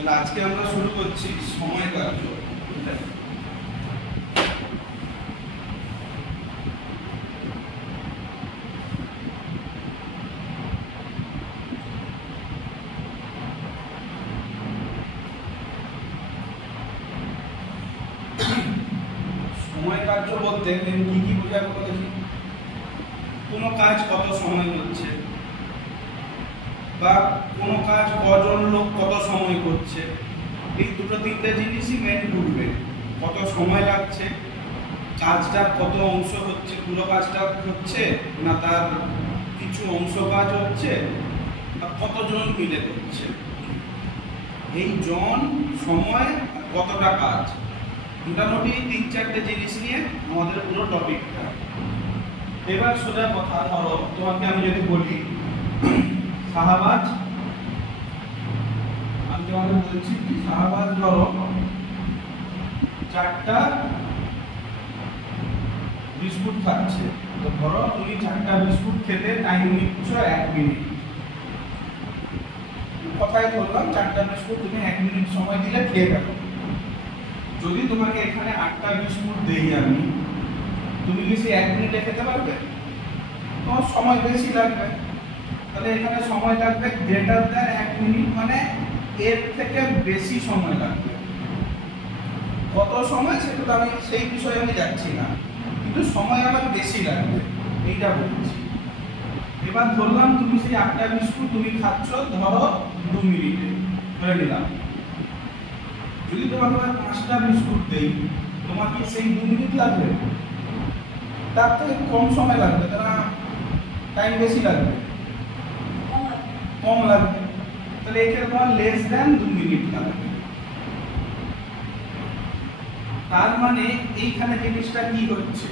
তাহলে আজকে আমরা শুরু করছি সময় কার্য। সময় কার্য বলতে কি কি বোঝায় বলেছি? কোনো কাজ কত সময় হচ্ছে, বা কোনো কাজ কজন লোক কত সময় করছে, এই দুটো তিনটে জিনিসই মেন ঘুরবে। কত সময় লাগছে, কাজটার কত অংশ হচ্ছে, পুরো কাজটা হচ্ছে না তার কিছু অংশ কাজ হচ্ছে, আর কতজন মিলে করছে, এই জন, সময়, কতটা কাজ, মোটামুটি তিন চারটে জিনিস নিয়ে আমাদের পুরো টপিকটা। এবার সোজা কথা, ধরো তোমাকে আমি যদি বলি শাহবাজ, আমি তোমাকে বলছি কি শাহবাজ ধরো 4টা বিস্কুট খাচ্ছে। তো ধরো তুমি 4টা বিস্কুট খেতে টাইম নিচ্ছ 1 মিনিট। কথাই বললাম 4টা বিস্কুট তুমি 1 মিনিট সময় দিলে খেয়ে গেল। যদি তোমাকে এখানে 8টা বিস্কুট দেই আমি, তুমি কি সেই 1 মিনিটে খেতে পারবে? তোমার সময় বেশি লাগবে। তাহলে এখানে সময় লাগবে গ্রেটার দ্যান 1 মিনিট, মানে এর থেকে বেশি সময় লাগবে। কত সময় সেটা তো আমি সেই বিষয়ে আমি যাচ্ছি না, কিন্তু সময় আমার বেশি লাগবে, এইটা বলছি। এবার ধরলাম তুমি সেই 8টা বিস্কুট তুমি খাচ্ছ ধরো 2 মিনিটে, ধরে নিলাম। যদি তোমাকে 5টা বিস্কুট দেই, তোমার কি সেই 2 মিনিট লাগবে? তার থেকে কম সময় লাগবে, তারা টাইম বেশি লাগবে, কম লাগবে। তাহলে এক্ষেত্রে তোমার লেস দ্যান 2 মিনিট লাগবে। তার মানে এইখানে জিনিসটা কি হচ্ছে,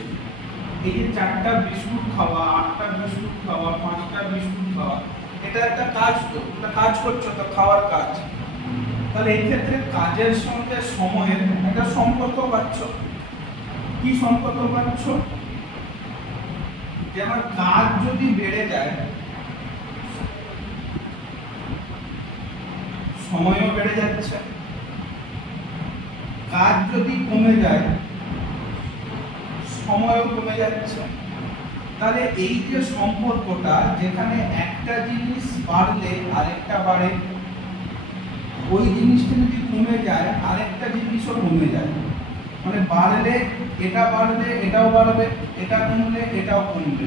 এই যে 4টা বিস্কুট খাওয়া, 8টা বিস্কুট খাওয়া, 5টা বিস্কুট খাওয়া, এটা একটা কাজ। তো এটা কাজ করছো, তো খাওয়ার কাজ। তাহলে এই ক্ষেত্রে কাজের সঙ্গে সময়ের একটা সম্পর্ক পাচ্ছ। কি সম্পর্ক পাচ্ছ? যে আমার কাজ যদি বেড়ে যায়, সময়ও বেড়ে যাচ্ছে। কাজ যদি কমে যায়, সময়ও কমে যাচ্ছে। তাহলে এই যে সম্পর্কটা, যেখানে একটা জিনিস বাড়লে আরেকটা বাড়ে, ওই জিনিসটা যদি কমে যায় আরেকটা জিনিসও কমে যায়। মানে বাড়লে এটাও বাড়বে, এটা কমলে এটাও কমবে।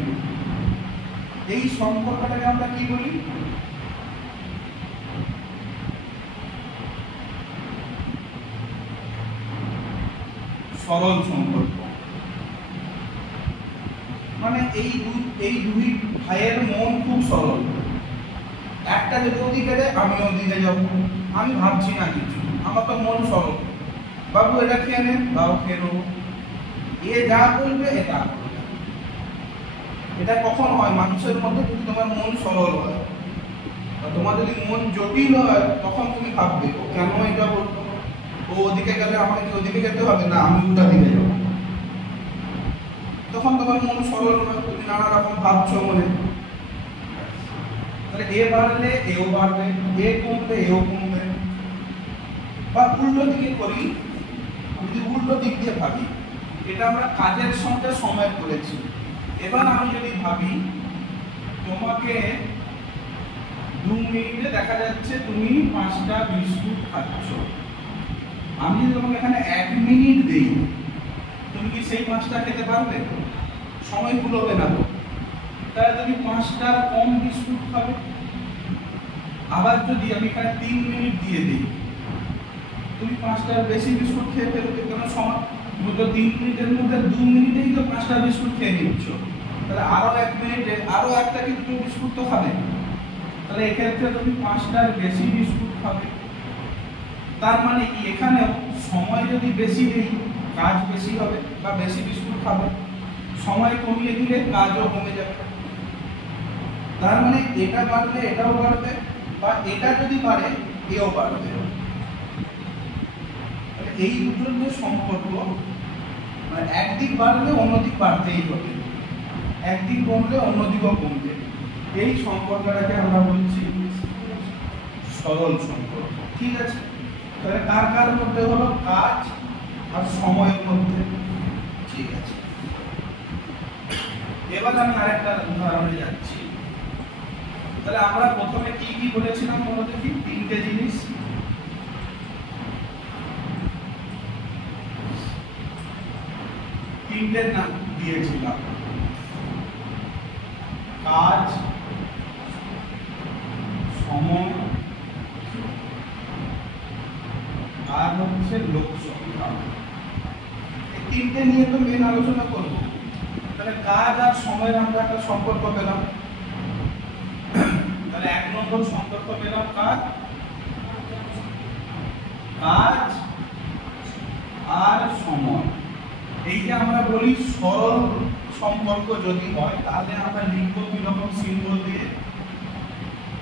এই সম্পর্কটাকে আমরা কি বলি? সরল সম্পর্ক। মানে এই দুই ভাইয়ের মন খুব সরল। একটা যদি ওদিকে যায়, আমি ওদিকে যাবো, আমি ভাবছি না কিছু, আমার তো মন সরল। বাবু এটা খেয়ে নেন, বাবু খেয়ে নেবো, এ যা বলবে এটা করবে। এটা কখন হয়? মানুষের মধ্যে যদি তোমার মন সরল হয়। তোমার যদি মন জটিল হয়, তখন তুমি ভাববে ও কেন এটা বলতো, ও ওদিকে গেলে আমাকে কি ওদিকে যেতে হবে, না আমি উল্টা দিকে যাবো। তখন তোমার মন সরল হয়, তুমি নানা রকম ভাবছো মনে। তাহলে এ বাড়লে এও বাড়বে, এ কমলে এও কমবে। বা উল্টো দিকে করি, যদি উল্টো দিক দিয়ে ভাবি, এটা আমরা কাজের সঙ্গে সময় করেছি। এবার আমি যদি ভাবি তোমাকে 2 মিনিটে দেখা যাচ্ছে তুমি 5টা বিস্কুট খাচ্ছ। আমি যদি তোমাকে এখানে 1 মিনিট দিই, তুমি কি সেই 5টা খেতে পারবে? সময় ভুলবে না তো। তাহলে তুমি 5টার কম বিস্কুট খাবে। আবার যদি আমি এখানে 3 মিনিট দিয়ে দিই, তুমি 5টার বেশি বিস্কুট খেয়ে ফেলবে। কেন? সময় 3 মিনিটের মধ্যে 2 মিনিটেই তো 5টা বিস্কুট খেয়ে নিচ্ছ। তাহলে আরো 1 মিনিটে আরো একটা কিন্তু বিস্কুট তো খাবে। তাহলে এক্ষেত্রে তুমি 5টার বেশি বিস্কুট খাবে। তার মানে কি, এখানেও সময় যদি বেশি দিই, কাজ বেশি হবে বা বেশি বিস্কুট খাবে। সময় কমিয়ে দিলে কাজও কমে যাবে। তার মানে এটা বাড়লে এটাও বাড়বে, বা এটা যদি বাড়ে এও বাড়বে। এই দুটোর যে সম্পর্ক, মানে একদিক বাড়লে অন্যদিক বাড়তেই হবে, একদিক কমলে অন্যদিকও কমবে। এই সম্পর্কটাকে আমরা বলছি সরল সম্পর্ক। ঠিক আছে? তাহলে কার কার মধ্যে হলো? কাজ আর সময়ের মধ্যে। ঠিক আছে, এবার আমি আরেকটা উদাহরণে যাচ্ছি। তাহলে আমরা প্রথমে কি কি বলেছিলাম বলো দেখি? তিনটে জিনিস। তিনটে নাম দিয়েছিলাম, কাজ, সময় আর হচ্ছে লোক সংখ্যা। এই তিনটে নিয়ে তো মেন আলোচনা করব। তাহলে কাজ আর সময়ের আমরা একটা সম্পর্ক পেলাম। তাহলে এক নম্বর সম্পর্ক পেলাম কাজ আর সময়। এই যে আমরা বলি সরল সম্পর্ক যদি হয় তাহলে আমরা লিখব কিরকম সিম্বল দিয়ে?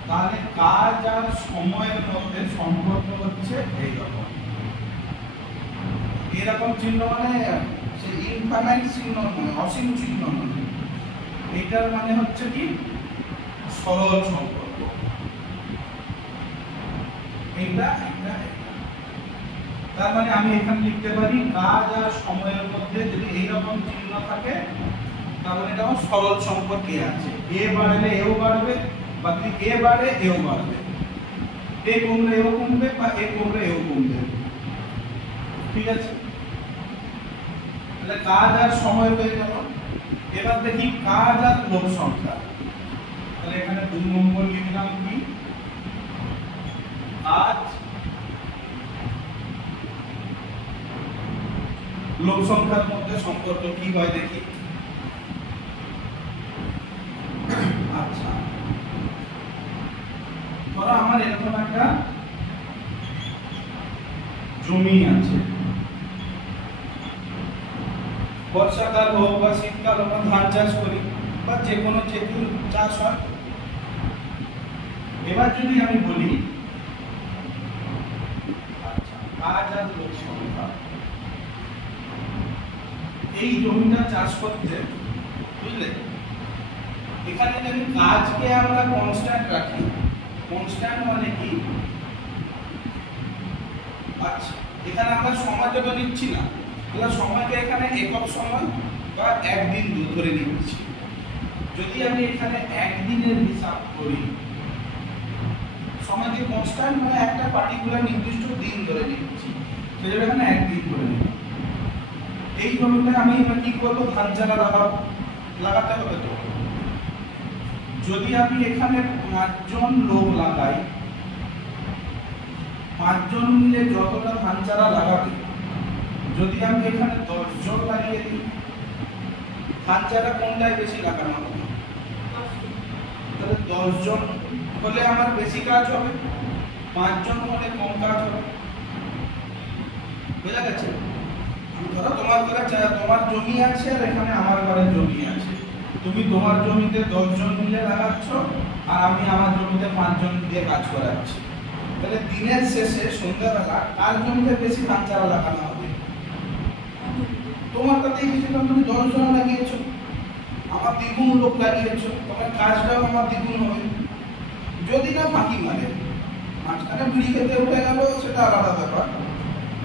তাহলে কাজ আর সময়ের মধ্যে সম্পর্ক হচ্ছে এইরকম। এরকম চিহ্ন মানে সে ইনফাইনাইট চিহ্ন নয়, অসীম চিহ্ন নয়। এটার মানে হচ্ছে কি? সরল সম্পর্ক। এইটা এটা তার মানে আমি এখানে লিখতে পারি কাজ আর সময়ের মধ্যে যদি এইরকম চিহ্ন থাকে তাহলে এটা সরল সম্পর্কে আছে। এ বাড়লে এও বাড়বে, বা যদি এ বাড়ে এও বাড়বে, এ কমলে এও কমবে, বা এ কমলে এও কমবে। ঠিক আছে, তাহলে কাজ আর সময় হয়ে গেল। এবার দেখি কাজ আর লোক সংখ্যা। তাহলে এখানে 2 নম্বর লিখলাম কি? কাজ লোক সংখ্যার মধ্যে সম্পর্ক কি হয় দেখি। আচ্ছা, ধরো আমার এরকম একটা জমি আছে, বর্ষাকাল হোক বা শীতকাল হোক, ধান চাষ করি বা যে কোনো চাষ হয়। এবার যদি আমি বলি আচ্ছা কাজ আর লোক সংখ্যা, এই জমিটা চাষ করতে, বুঝলে, এখানে যদি কাজকে আমরা কনস্ট্যান্ট রাখি, কনস্ট্যান্ট মানে কি? আচ্ছা, এখানে আমরা সময়টা তো নিচ্ছি না, তাহলে সময়কে এখানে একক সময় বা একদিন ধরে নিচ্ছি। যদি আমি এখানে একদিনের হিসাব করি, সময়কে কনস্ট্যান্ট মানে একটা পার্টিকুলার নির্দিষ্ট দিন ধরে নিচ্ছি, সেটা এখানে একদিন ধরে নিলাম। এই জমিটা আমি এবার কি করবো? ধান চারা লাগাতে হবে। তো যদি আমি এখানে 5 জন লোক লাগাই, 5 জন মিলে যতটা ধান চারা লাগাবে, যদি আমি এখানে 10 জন লাগিয়ে দিই, ধান চারা কোনটায় বেশি লাগানো হবে? তাহলে 10 জন হলে আমার বেশি কাজ হবে, 5 জন হলে কম কাজ হবে। বুঝা গেছে? ধরো তোমার জমি আছে আর এখানে আমার ঘরের জমি আছে, তুমি তোমার জমিতে 10 জন মিলে লাগাচ্ছ আর আমি আমার জমিতে 5 জন দিয়ে কাজ করাচ্ছি। তাহলে দিনের শেষে সন্ধ্যাবেলা কার জমিতে বেশি ধান চারা লাগানো হবে? তোমার তাতে কিছুটা তুমি 10 জন লাগিয়েছো, আমার দ্বিগুণ লোক লাগিয়েছো, তোমার কাজটাও আমার দ্বিগুণ হবে। যদি না ফাঁকি মারে, মাঝখানে বিড়ি খেতে উঠে গেল, সেটা আলাদা ব্যাপার।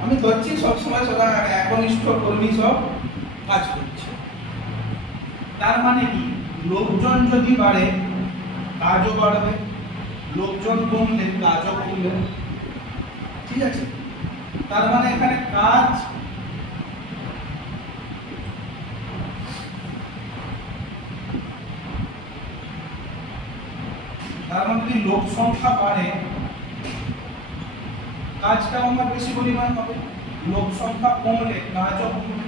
আমি ধরছি সবসময় সেটা একনিষ্ঠ কর্মী সব কাজ করছে। তার মানে কি? লোকজন যদি বাড়ে কাজও বাড়বে, লোকজন কমলে কাজও কমবে। ঠিক আছে, তার মানে এখানে কাজ তার মানে যদি লোক সংখ্যা বাড়ে কাজটাও আমার বেশি পরিমাণ হবে, লোক সংখ্যা কমলে কাজও কমবে।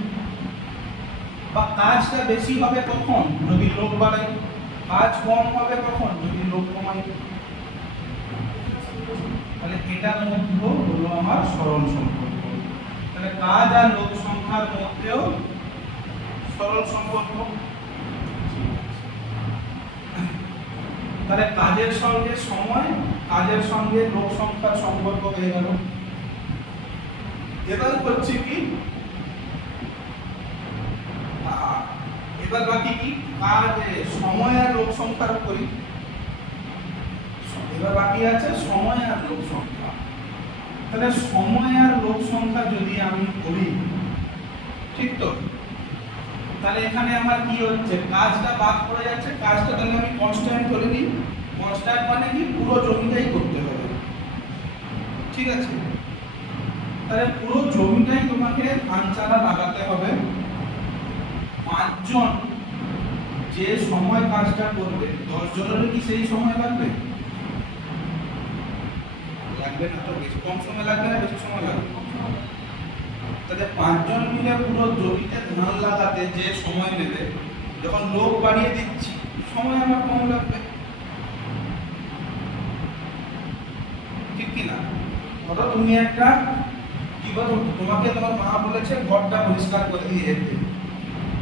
বা কাজটা বেশি হবে কখন? যদি লোক বাড়ে। কাজ কম হবে কখন? যদি লোক কমায়। তাহলে এটার মধ্যেও হলো আমার সরল সম্পর্ক। তাহলে কাজ আর লোক সংখ্যার মধ্যেও সরল সম্পর্ক। তাহলে কাজের সঙ্গে সময়, কাজের সঙ্গে লোক সংখ্যার সম্পর্ক হয়ে গেল। এবার হচ্ছে কি, এবার বাকি কি? কাজ, সময় আর লোক সংখ্যার করি। এবার বাকি আছে সময় আর লোক সংখ্যা। তাহলে সময় আর লোক সংখ্যা যদি আমি করি, ঠিক তো, তাহলে এখানে আমার কি হচ্ছে, কাজটা বাদ পড়ে যাচ্ছে। কাজটা তাহলে আমি কনস্ট্যান্ট করে নিই। কনস্ট্যান্ট মানে কি, পুরো জমিটাই করতে হবে, ঠিক আছে। তাহলে পুরো জমিটাই তোমাকে ধান চারা লাগাতে হবে। 5 জন যে সময় কাজটা করবে, 10 জনের কি সেই সময় লাগবে? লাগবে না তো, বেশি কম সময় লাগবে না বেশি সময় লাগবে? তাহলে 5 জন মিলে পুরো জমিতে ধান লাগাতে যে সময় নেবে, যখন লোক বাড়িয়ে দিচ্ছি সময় আমার কম লাগবে, ঠিক কি না? ধরো তুমি একটা কি বলো, তোমাকে তোমার মা বলেছে ঘরটা পরিষ্কার করে দিয়ে যেতে,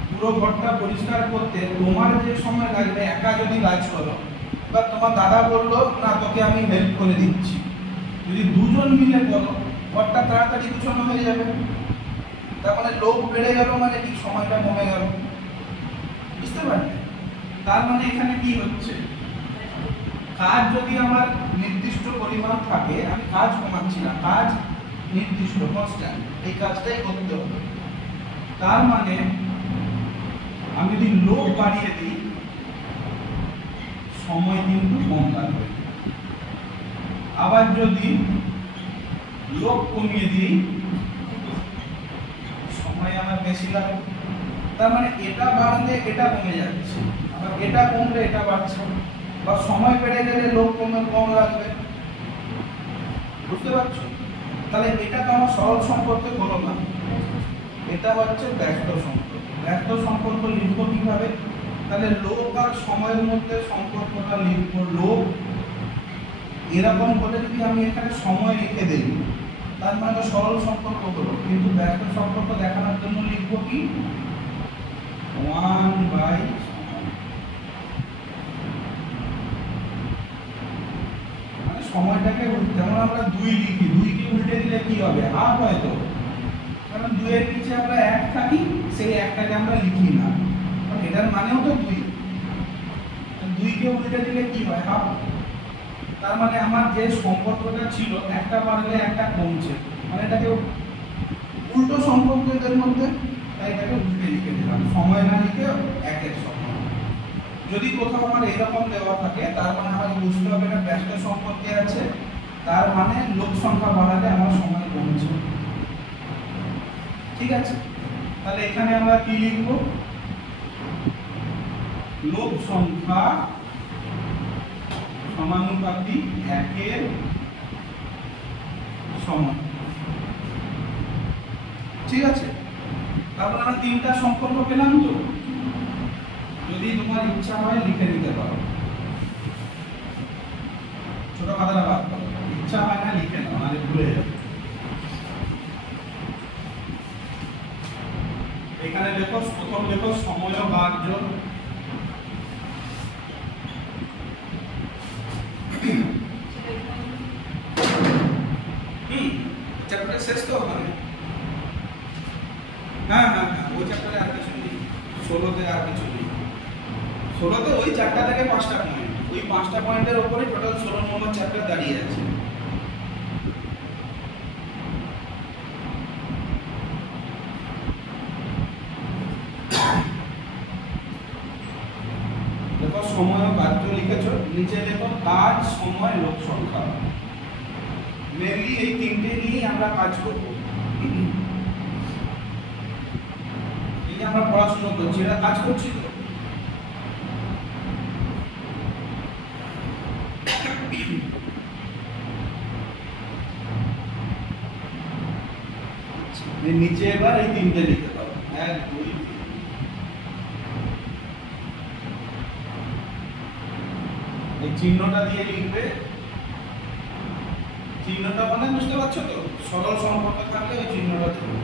পুরো ঘরটা পরিষ্কার করতে তোমার যে সময় লাগবে একা যদি কাজ করো, বা তোমার দাদা বললো না তোকে আমি হেল্প করে দিচ্ছি, যদি দুজন মিলে করো ঘরটা তাড়াতাড়ি গুছানো হয়ে যাবে। তার মানে লোক বেড়ে গেল মানে কি, সময়টা কমে গেল, বুঝতে পারলে? তার মানে এখানে কি হচ্ছে, কাজ যদি আমার নির্দিষ্ট পরিমাণ থাকে, আমি কাজ কমাচ্ছি না, কাজ নির্দিষ্ট কনস্ট্যান্ট, এই কাজটাই করতে হবে। তার মানে আমি যদি লোক বাড়িয়ে দিই সময় কিন্তু কম লাগবে, আবার যদি লোক কমিয়ে দিই সময় আমার বেশি লাগবে। তার মানে এটা বাড়লে এটা কমে যাচ্ছে, আবার এটা কমলে এটা বাড়ছে, বা সময় বেড়ে গেলে লোক কম লাগবে, বুঝতে পারছো? তাহলে এটা তো আমার সরল সম্পর্কে হলো না, এটা হচ্ছে ব্যস্ত সম্পর্ক। ব্যস্ত সম্পর্ক লিখবো কিভাবে? তাহলে লোক আর সময়ের মধ্যে সম্পর্কটা লিখবো, লোক এরকম করে যদি আমি এখানে সময় লিখে দিই তার মানে সরল সম্পর্ক হলো, কিন্তু ব্যস্ত সম্পর্ক দেখানোর জন্য লিখবো কি 1/, মানে সময়টাকে যেমন আমরা 2 লিখি, 2 কে উল্টে দিলে কি হবে, হাফ হয়তো, কারণ 2 এর নিচে আমরা 1 থাকি, সেই 1টাকে আমরা লিখি না, কারণ এটার মানেও তো 2, 2 কে উল্টে দিলে কি হয়, হাফ। তার মানে আমার যে সম্পর্কটা ছিল একটা বাড়লে একটা কমছে, মানে এটাকে উল্টো সম্পর্ক এদের মধ্যে, তাই এটাকে উল্টে লিখে দিলাম, সময় না লিখে একের সময়। যদি কোথাও আমার এরকম দেওয়া থাকে তার মানে আমাকে বুঝতে হবে এটা ব্যস্ত সম্পর্কে আছে, তার মানে লোক সংখ্যা বাড়ালে আমার সময় কমছে, ঠিক আছে। তাহলে এখানে আমরা কি লিখব, লোক সংখ্যা সমানুপাতিক 1-এর সমান, ঠিক আছে। তারপর আমরা 3টা সম্পর্ক পেলাম তো, যদি তোমার ইচ্ছা হয় লিখে নিতে পারো, ছোট খাতাটা বাদ করো, ইচ্ছা হয় না লিখে নাও, নাহলে ভুলে যাবে। এখানে দেখো, প্রথম দেখো সময় ও কার্য, চ্যাপ্টার শেষ তো ওখানে, হ্যাঁ হ্যাঁ হ্যাঁ, ওই চ্যাপ্টারে আর কিছু নেই, 16তে আর কিছু নেই। 16তে ওই 4টা থেকে 5টা পয়েন্ট, ওই 5টা পয়েন্টের উপরে টোটাল 16 নম্বর চ্যাপ্টার দাঁড়িয়ে আছে। দেখো সময় ও কার্য লিখেছ, নিচে দেখো কাজ, সময়, লোক সংখ্যা, মেনলি এই 3টে নিয়েই আমরা কাজ করব। এই যে আমরা পড়াশোনা করছি, এটা কাজ করছি তো, নিচে এবার এই 3টে লিখতে পারো, 1 2 3। এই চিহ্নটা দিয়ে লিখবে, চিহ্নটা মানে বুঝতে পারছো তো, সরল সম্পর্ক থাকলে ওই চিহ্নটা দেবে।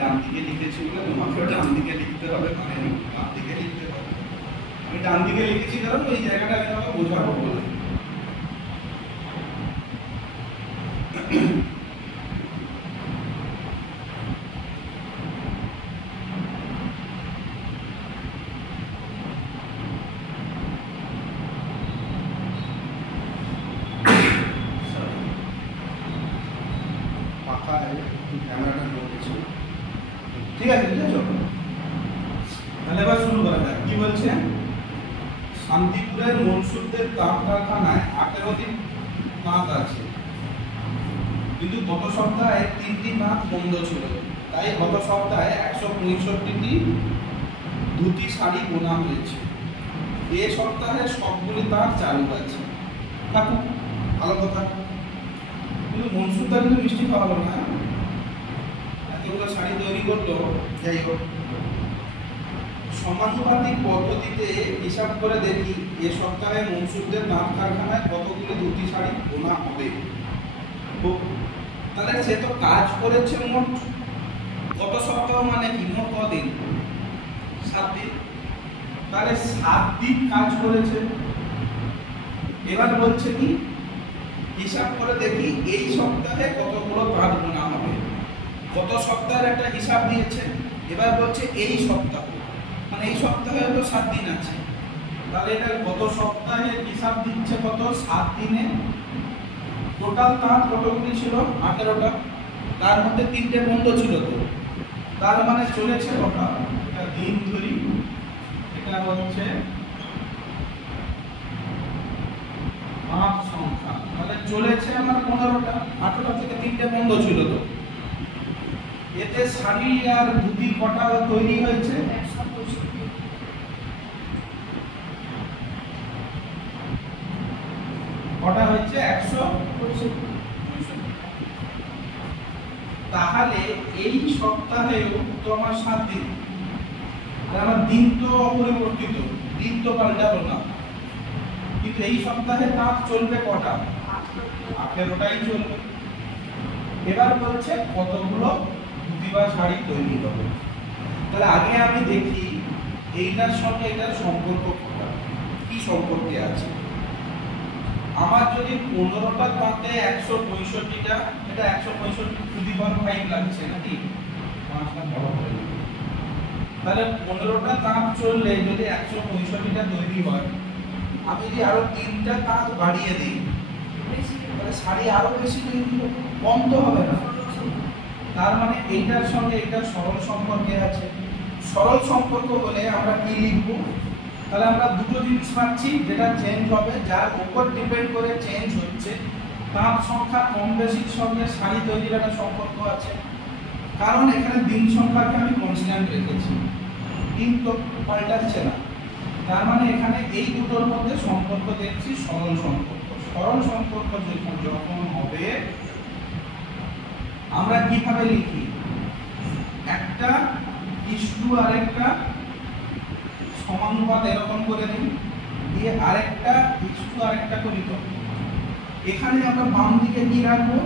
ডান দিকে লিখেছি বলে তোমাকেও ডান দিকে লিখতে হবে, মানে বাম দিকে লিখতে হবে। আমি ডান দিকে লিখেছি কারণ এই জায়গাটা আমি তোমাকে বোঝাবো বলে। ক্যামেরাটা ঢুকেছে, ঠিক আছে, বুঝেছো? তাহলে এবার শুরু করা যাক। কি বলছে? শান্তিপুরের মনসুরদের তাঁত কারখানায় 18টি তাঁত আছে, কিন্তু গত সপ্তাহে 3টি তাঁত বন্ধ ছিল, তাই গত সপ্তাহে 165টি ধুতি শাড়ি বোনা হয়েছে। এ সপ্তাহে সবগুলি তাঁত চালু আছে। থাকুক, ভালো কথা। কিন্তু মনসুরদা কিন্তু মিষ্টি খাওয়ালো না, এতগুলো শাড়ি তৈরি করলো। যাই হোক, সমানুপাতিক পদ্ধতিতে হিসাব করে দেখি এ সপ্তাহে মনসুরদের তাঁত কারখানায় কতগুলো ধুতি শাড়ি বোনা হবে। তাহলে সে তো কাজ করেছে মোট গত সপ্তাহ, মানে কি মোট কদিন? 7 দিন। তাহলে 7 দিন কাজ করেছে। এবার বলছে কি হিসাব করে দেখি এই সপ্তাহে কতগুলো তাঁত বোনা হবে। গত সপ্তাহের একটা হিসাব দিয়েছে, এবার বলছে এই সপ্তাহ, মানে এই সপ্তাহে তো 7 দিন আছে। তাহলে এটা গত সপ্তাহে হিসাব দিচ্ছে কত? 7 দিনে টোটাল তাঁত কতগুলি ছিল? 18টা। তার মধ্যে 3টে বন্ধ ছিল, তো তার মানে চলেছে কটা? এটা দিন ধরি, এটা হচ্ছে তাঁত সংখ্যা, মানে চলেছে আমার 15টা। 18টা থেকে 3টে বন্ধ ছিল, তো এতে শাড়ি আর ধুতি কটা তৈরি হয়েছে? 165। কটা হয়েছে? 165। তাহলে এই সপ্তাহেও তো আমার 7 দিন, আমার দিন তো অপরিবর্তিত, দিন তো পাল্টাবো না, কিন্তু এই সপ্তাহে তাঁত চলবে কটা? 18টাই চলবে। এবার বলছে কতগুলো ধুতি বা শাড়ি তৈরি হবে। তাহলে আগে আমি দেখি এইটার সঙ্গে এটার সম্পর্ক কি সম্পর্কে আছে। আমার যদি 15টা তাঁতে 165টা, এটা 165 লাগছে নাকি? তাহলে 15টা তাঁত চললে যদি 165টা তৈরি হয়, আমি যদি আরো 3টা তাঁত বাড়িয়ে দিই, তাহলে শাড়ি আরো বেশি তৈরি হবে, কম তো হবে না। তার মানে এইটার সঙ্গে এইটার সরল সম্পর্কে আছে। সরল সম্পর্ক হলে আমরা কি লিখবো? তাহলে আমরা দুটো জিনিস পাচ্ছি যেটা চেঞ্জ হবে, যার উপর ডিপেন্ড করে চেঞ্জ হচ্ছে। তাঁত সংখ্যা কম বেশির সঙ্গে শাড়ি তৈরির একটা সম্পর্ক আছে, কারণ এখানে দিন সংখ্যাকে আমি কনস্ট্যান্ট রেখেছি, দিন তো পাল্টাচ্ছে না। তার মানে এখানে এই দুটোর মধ্যে সম্পর্ক দেখছি সরল সম্পর্ক। সরল সম্পর্ক যখন হবে আমরা কিভাবে লিখি? একটা ইস্টু আরেকটা সমানুপাত এরকম করে দিই, দিয়ে আরেকটা ইস্টু আরেকটা করি। তো এখানে আমরা বাম দিকে কি রাখবো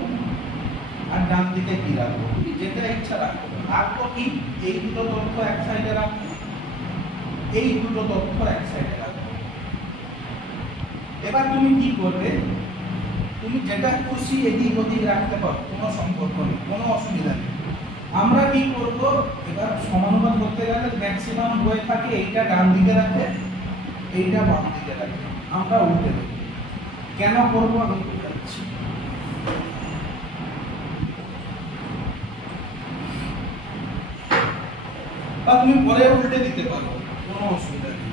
আর ডান দিকে কি রাখবো? যেটা ইচ্ছা রাখবো। রাখবো কি? এই দুটো তথ্য এক সাইডে রাখবো, এই দুটো তথ্য এক সাইডে রাখবো। এবার তুমি কি করবে? তুমি যেটা খুশি এদিক ওদিক রাখতে পারো, কোনো সম্পর্ক নেই, কোনো অসুবিধা নেই। আমরা কি করব? এবার সমানুপাত করতে গেলে ম্যাক্সিমাম হয়ে থাকে এইটা ডান দিকে রাখবে, এইটা বাম দিকে রাখবে। আমরা উল্টে দেব। কেন করবো আমি বুঝাচ্ছি। বা তুমি পরে উল্টে দিতে পারো, কোনো অসুবিধা নেই।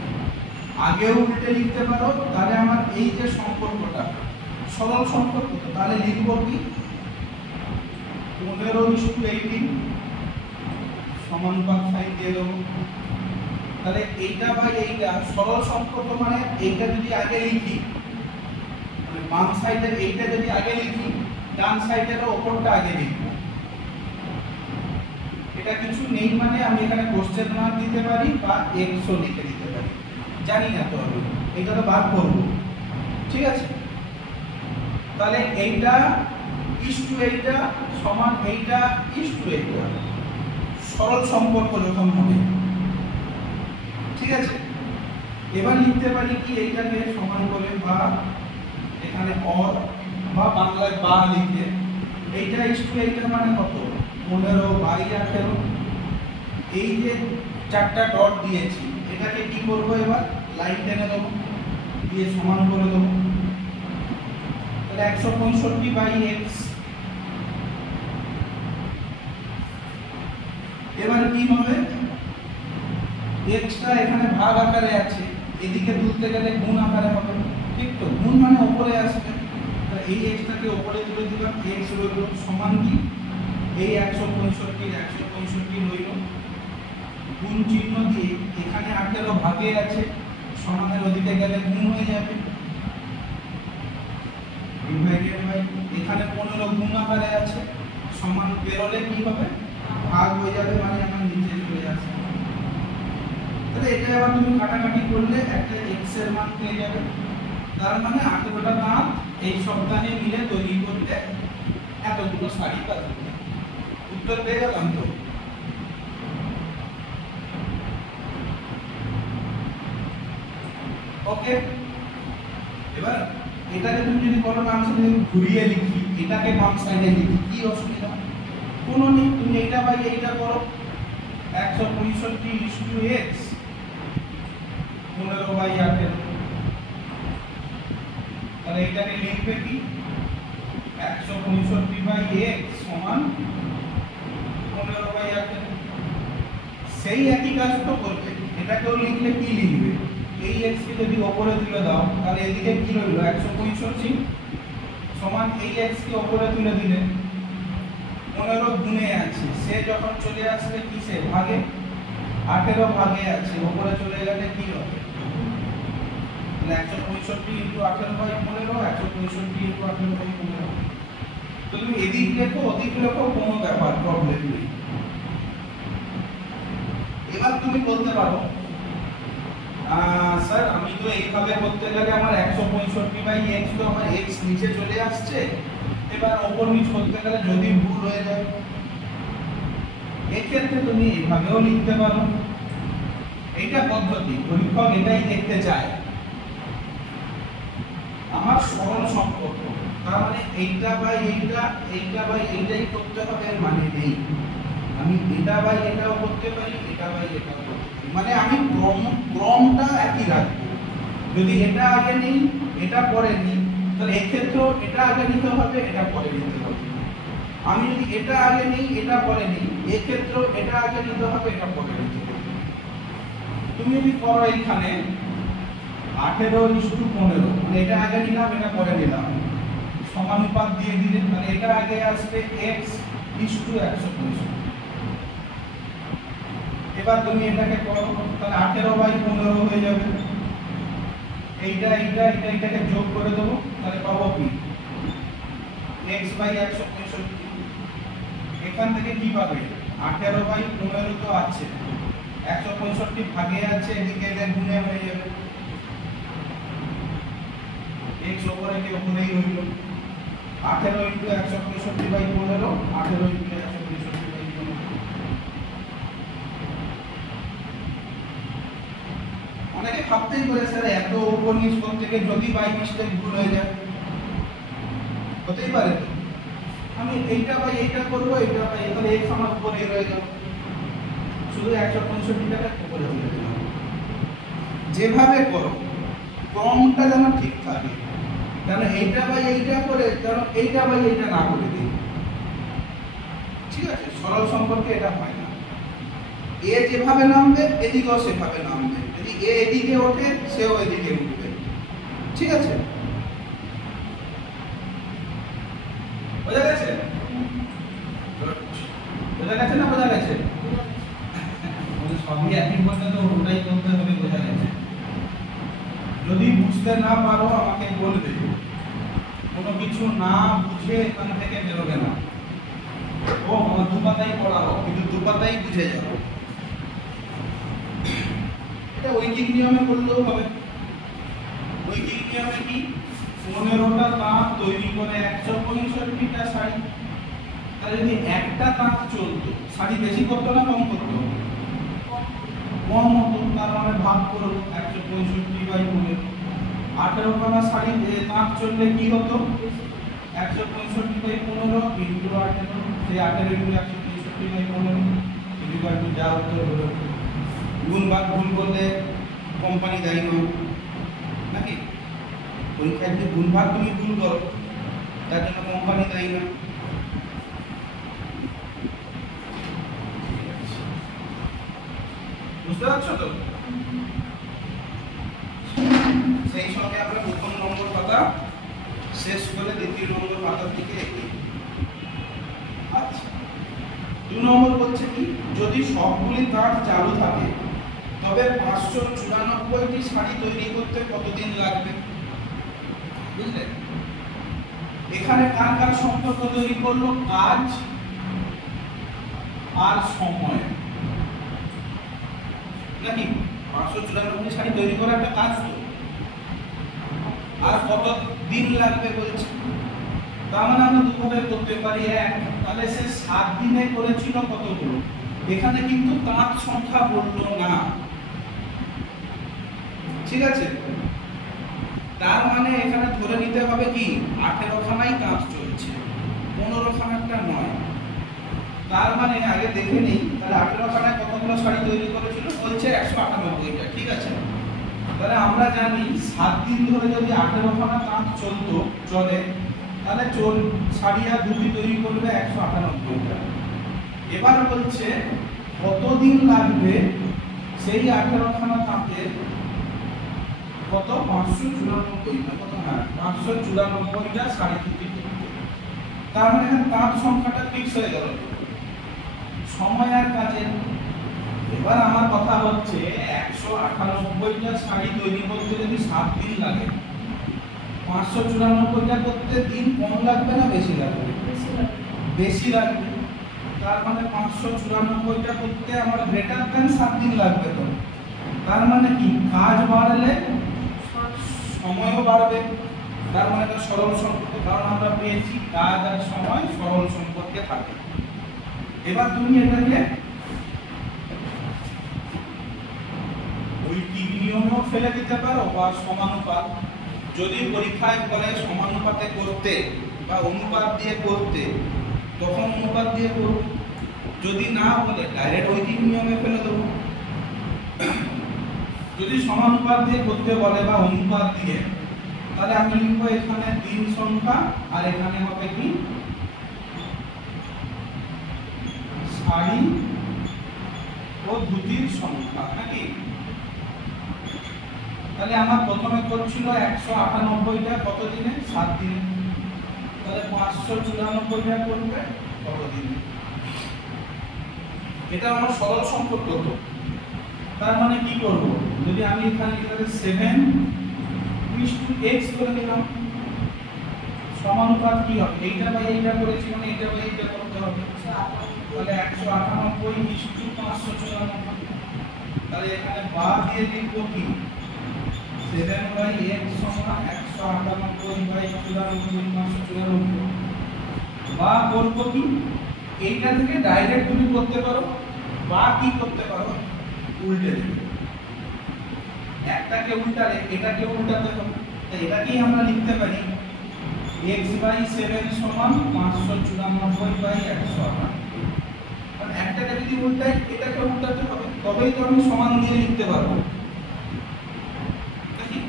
আগেও উল্টে লিখতে পারো। তাহলে আমার এই যে সম্পর্কটা সরল সম্পর্ক, তাহলে লিখব কি? 15:18 সমানুপাত সাইন দিয়ে দেবো। তাহলে এইটা বা এইটা সরল সম্পর্ক, মানে এইটা যদি আগে লিখি, মানে বাম সাইডের এইটা যদি আগে লিখি, ডান সাইডের ওপরটা আগে লিখব। এটা কিছু নেই, মানে আমি এখানে কোশ্চেন মার্ক দিতে পারি বা এক্সও লিখে দিতে পারি, জানি না তো আমি এটা তো বার করব। ঠিক আছে, তাহলে এইটা ইস টু এইটা সমান এইটা ইস টু এইটা। সরল সম্পর্ক যখন হবে, ঠিক আছে। এবার লিখতে পারি কি এইটাকে সমান করে বা এখানে অর বা বাংলায় বা লিখে এইটা ইস্টু এইটা মানে কত 15/18। এই যে চারটা ডট দিয়েছি এটাকে কি করব, এবার লাইন টেনে দেবো দিয়ে সমান করে দেবো। তাহলে 165/x। এবার কি হবে, x টা এখানে ভাগ আকারে আছে, এদিকে তুলতে গেলে গুণ আকারে হবে, ঠিক তো? গুণ মানে উপরে আসবে, তাহলে এই x টাকে উপরে তুলে দিলাম, x রইল সমান কি এই 165 রইল, গুণ চিহ্ন দিয়ে এখানে 18 ভাগে আছে, সমানের ওদিকে গেলে গুণ হয়ে যাবে, ডিভাইডেড বাই এখানে 15 গুণ আকারে আছে, সমান বেরোলে কি হবে ভাগ হয়ে যাবে, মানে আমার নিচে চলে আসবে। তাহলে এটা আবার তুমি কাটাকাটি করলে একটা x এর মান পেয়ে যাবে। তার মানে 18টা দাঁত এই সপ্তাহে মিলে তৈরি করতে এতগুলো শাড়ি কাটবে। উত্তর পেয়ে গেলাম তো? ওকে। এবার এটাকে তুমি যদি বলো বাম সাইডে ঘুরিয়ে লিখি, এটাকে বাম সাইডে লিখি, কি অসুবিধা? কোনো নেই, তুমি এইটা বাই এইটা করো, 165 x 15/18। তাহলে এটাকে লিখবে কি 165/x সমান 15/18। সেই একই কাজ তো করবে, এটাকেও লিখলে কি লিখবে, এই x কে যদি উপরে তুলে দাও তাহলে এদিকে কি রইল 165 সমান এই x কে উপরে তুলে দিলে 15 গুণে আছে, সে যখন চলে আসবে কিসে ভাগে, 18 ভাগে আছে, উপরে চলে গেলে কি হবে 165 * 18/15, 165 * 18/15। তো তুমি এদিক লেখো ওদিক লেখো কোনো ব্যাপার প্রবলেম নেই। এবার তুমি বলতে পারো স্যার আমি তো এইভাবে করতে গেলে আমার 165/x তো আমার x নিচে চলে আসছে, এবার ওপর নিচ করতে গেলে যদি ভুল হয়ে যায়, এক্ষেত্রে তুমি এইভাবেও লিখতে পারো। এইটা পদ্ধতি, পরীক্ষক এটাই দেখতে চায়, আমার সরল সম্পর্ক। তার মানে এইটা বাই এইটা, এইটা বাই এইটাই করতে হবে এর মানে নেই, আমি এটা বাই এটাও করতে পারি, এটা বাই এটাও করতে পারি, মানে আমি ক্রমটা একই রাখবো। যদি এটা আগে নিই এটা পরে নিই তাহলে এক্ষেত্রেও এটা আগে নিতে হবে, এটা পরে নিতে হবে। আমি যদি এটা আগে নিই এটা পরে নিই, এক্ষেত্রেও এটা আগে নিতে হবে, এটা পরে নিতে হবে। তুমি যদি করো এখানে 18:15, মানে এটা আগে নিলাম এটা পরে নিলাম, সমানুপাত দিয়ে দিলে মানে এটা আগে আসবে x = 165। এবার তুমি এটাকে করো তাহলে 18/15 হয়ে যাবে, এইটাকে যোগ করে দেবো, তাহলে পাবো কি x/165। এখান থেকে কি পাবে 18/15 তো আছে, 165 ভাগে আছে, এদিকে এদের গুণে হয়ে যাবে, x উপরে কে উপরেই রইল, 18 * 165/15, 18 * 165/15। অনেকে ভাবতেই পারে স্যার এত উপর নিচ করতে গিয়ে যদি বাই মিস্টেক ভুল হয়ে যায়, হতেই পারে তো, আমি এইটা বাই এইটা করবো, এইটা বাই তাহলে x আমার উপরে রয়ে গেল, শুধু 165টাকে উপরে তুলে দিলাম। যেভাবে করো ক্রমটা যেন ঠিক থাকে, কারণ এইটা বাই এইটা করে যেন এইটা বাই এইটা না করে দিই, ঠিক আছে? সরল সম্পর্কে এটা হয় না, এ যেভাবে নামবে এদিকেও সেভাবে নামবে, যদি এ এদিকে ওঠে সেও এদিকে উঠবে, ঠিক আছে? বোঝা গেছে? বোঝা গেছে না বোঝা গেছে? সবই একই পর্যন্ত ওটাই বলতে হবে, বোঝা গেছে? যদি বুঝতে না পারো আমাকে বলবে, কোনো কিছু না বুঝে এখান থেকে বেরোবে না। ও আমার দুপাতাই পড়াবো কিন্তু দুপাতাই বুঝে যাবো, এটা ঐকিক নিয়মে করলেও হবে। ঐকিক নিয়মে কি 15টা তাঁত তৈরি করে 165টা শাড়ি, তাহলে যদি একটা তাঁত চলতো শাড়ি বেশি করতো না কম করতো? কম হতো, তার মানে ভাগ করবো 165/15। 18 খানা শাড়ি তাঁত চললে কি হতো 165/15 ইন্টু 18, সেই 18 ইন্টু 165/15 যা উত্তর হলো। গুণ ভাগ ভুল করলে কোম্পানি দায়ী নয় নাকি? পরীক্ষায় যদি গুণ ভাগ তুমি ভুল করো তার জন্য কোম্পানি দায়ী না। বুঝতে পারছো তো? সেই সঙ্গে আমরা প্রথম নম্বর পাতা শেষ করে দ্বিতীয় নম্বর পাতার দিকে এগিয়ে। আচ্ছা, 2 নম্বর বলছে কি, যদি সবগুলি তাঁত চালু থাকে তবে 594টি শাড়ি তৈরি করতে কতদিন লাগবে? বুঝলে? এখানে কার কার সম্পর্ক তৈরি করলো? কাজ আর সময় নাকি? 594টি শাড়ি তৈরি করা একটা কাজ তো, আর কত দিন লাগবে বলছে। তার মানে আমরা দুভাবে করতে পারি। এক, তাহলে সে 7 দিনে করেছিল কতগুলো, এখানে কিন্তু তাঁত সংখ্যা বললো না, ঠিক আছে? তার মানে এখানে ধরে নিতে হবে কি 18 খানাই তাঁত চলছে, 15 খানাটা নয়। তার মানে আগে দেখে নিই, তাহলে 18 খানায় কতগুলো শাড়ি তৈরি করেছিল? বলছে 198টা, ঠিক আছে? তাহলে আমরা জানি 7 দিন ধরে যদি 18 খানা তাঁত চলে, তাহলে শাড়ি আর ধুতি তৈরি করবে 198টা। এবার বলছে কতদিন লাগবে সেই 18 খানা তাঁতের কত 594 কত, হ্যাঁ 594টা শাড়ি ধুতি করতে। তার মানে এখানে তাঁত সংখ্যাটা ফিক্স হয়ে গেল, সময় আর কাজের। এবার আমার কথা হচ্ছে 198টা শাড়ি তৈরি করতে যদি 7 দিন লাগে, 594টা করতে দিন কম লাগবে না বেশি লাগবে? বেশি লাগবে। তার মানে 594টা করতে আমার গ্রেটার দ্যান 7 দিন লাগবে। তো তার মানে কি কাজ বাড়লে সময়ও বাড়বে, তার মানে এটা সরল সম্পর্ক, কারণ আমরা পেয়েছি কাজ আর সময় সরল সম্পর্কে থাকে। এবার তুমি এটাকে ঐকিক নিয়মেও ফেলে দিতে পারো বা সমানুপাত, যদি পরীক্ষায় বলে সমানুপাতে করতে বা অনুপাত দিয়ে করতে তখন অনুপাত দিয়ে করব, যদি না বলে ডাইরেক্ট ঐকিক নিয়মে ফেলে দেবো। যদি সমানুপাত দিয়ে করতে বলে বা অনুপাত দিয়ে, তাহলে আমি লিখবো এখানে দিন সংখ্যা আর এখানে হবে কি শাড়ি ও ধুতির সংখ্যা নাকি? তাহলে আমার প্রথমে করছিল 198টা কত দিনে? 7 দিনে। তাহলে 594টা করবে কত দিনে? এটা আমার সরল সম্পর্ক তো। তার মানে কি করব, যদি আমি এখানে লিখে 7:x করে নিলাম, সমানুপাত কি হবে? এইটা বাই এইটা করেছি মানে এইটা বাই এইটা করতে হবে। তাহলে 198/594। তাহলে এখানে বা দিয়ে লিখব কি 7/x সমান 198/94/594। বা করব কি এইটা থেকে ডাইরেক্ট তুমি করতে পারো, বা কি করতে পারো উল্টে দেবে। একটাকে উল্টালে এটাকে উল্টাতে হবে, তাই এটাকেই আমরা লিখতে পারি x/7 সমান 594/198। মানে একটাকে যদি উল্টাই এটাকে উল্টাতে হবে, তবেই তো আমি সমান দিয়ে লিখতে পারবো। দেখি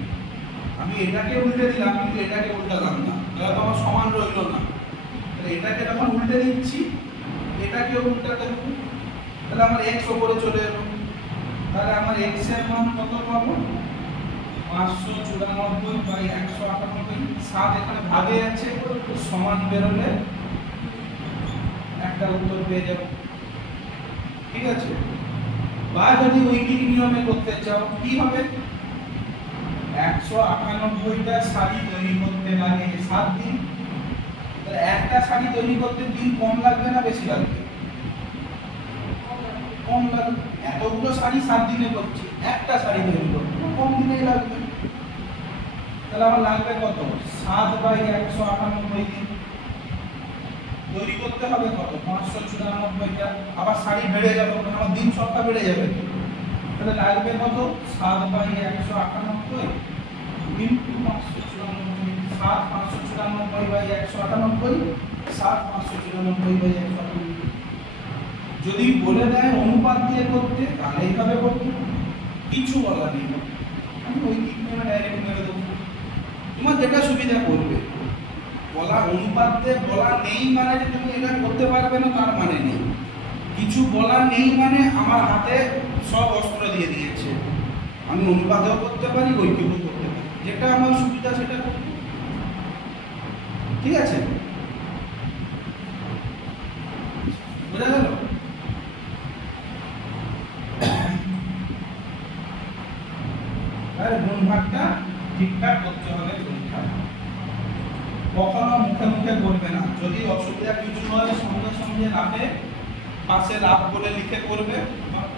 আমি এটাকে উল্টে দিলাম কিন্তু এটাকে উল্টালাম না, তাহলে তো আমার সমান রইল না। তাহলে এটাকে যখন উল্টে দিচ্ছি এটাকে উল্টাতে হবে, তাহলে আমার x উপরে চলে এলো। তাহলে আমার x এর মান কত পাবো? 594/198। 7 এখানে ভাগে আছে, সমান বেরোলে একটা উত্তর পেয়ে যাব, ঠিক আছে? বা যদি ঐকিক নিয়মে করতে চাও কি হবে? 198টা শাড়ি তৈরি করতে লাগে 7 দিন। তাহলে একটা শাড়ি তৈরি করতে দিন কম লাগবে না বেশি লাগবে? কম লাগবে। এতগুলো শাড়ি 7 দিনে করছি, একটা শাড়ি তৈরি করতে কম দিনেই লাগবে। তাহলে আমার লাগবে কত? 7/198 দিন। তৈরি করতে হবে কত? 594টা। আবার শাড়ি বেড়ে যাবে, আমার দিন সংখ্যা বেড়ে যাবে, তাহলে লাগবে কত 7/198 ইনটু 594, 7/594/198, 7/594/198। যদি বলে দেয় অনুপাত দিয়ে করতে তাহলে এইভাবে করতে, কিছু বলা নেই, আমি ওই দিক থেকে ডাইরেক্ট মেরে দেবো, তোমার যেটা সুবিধা করবে। বলা অনুপাত দিয়ে বলা নেই মানে যে তুমি এটা করতে পারবে না তার মানে নেই, কিছু বলা নেই মানে আমার হাতে সব অস্ত্র দিয়ে দিয়েছে, আমি অনুপাতও করতে পারি ঐক্যও করতে পারি, যেটা আমার সুবিধা সেটা করব। ঠিক আছে, বোঝা গেল? গুণ ভাগটা ঠিকঠাক করতে হবে, কখনো মুখে মুখে করবে না। যদি অসুবিধা কিছু হয় সঙ্গে সঙ্গে রাখে পাশে রাফ বলে লিখে করবে,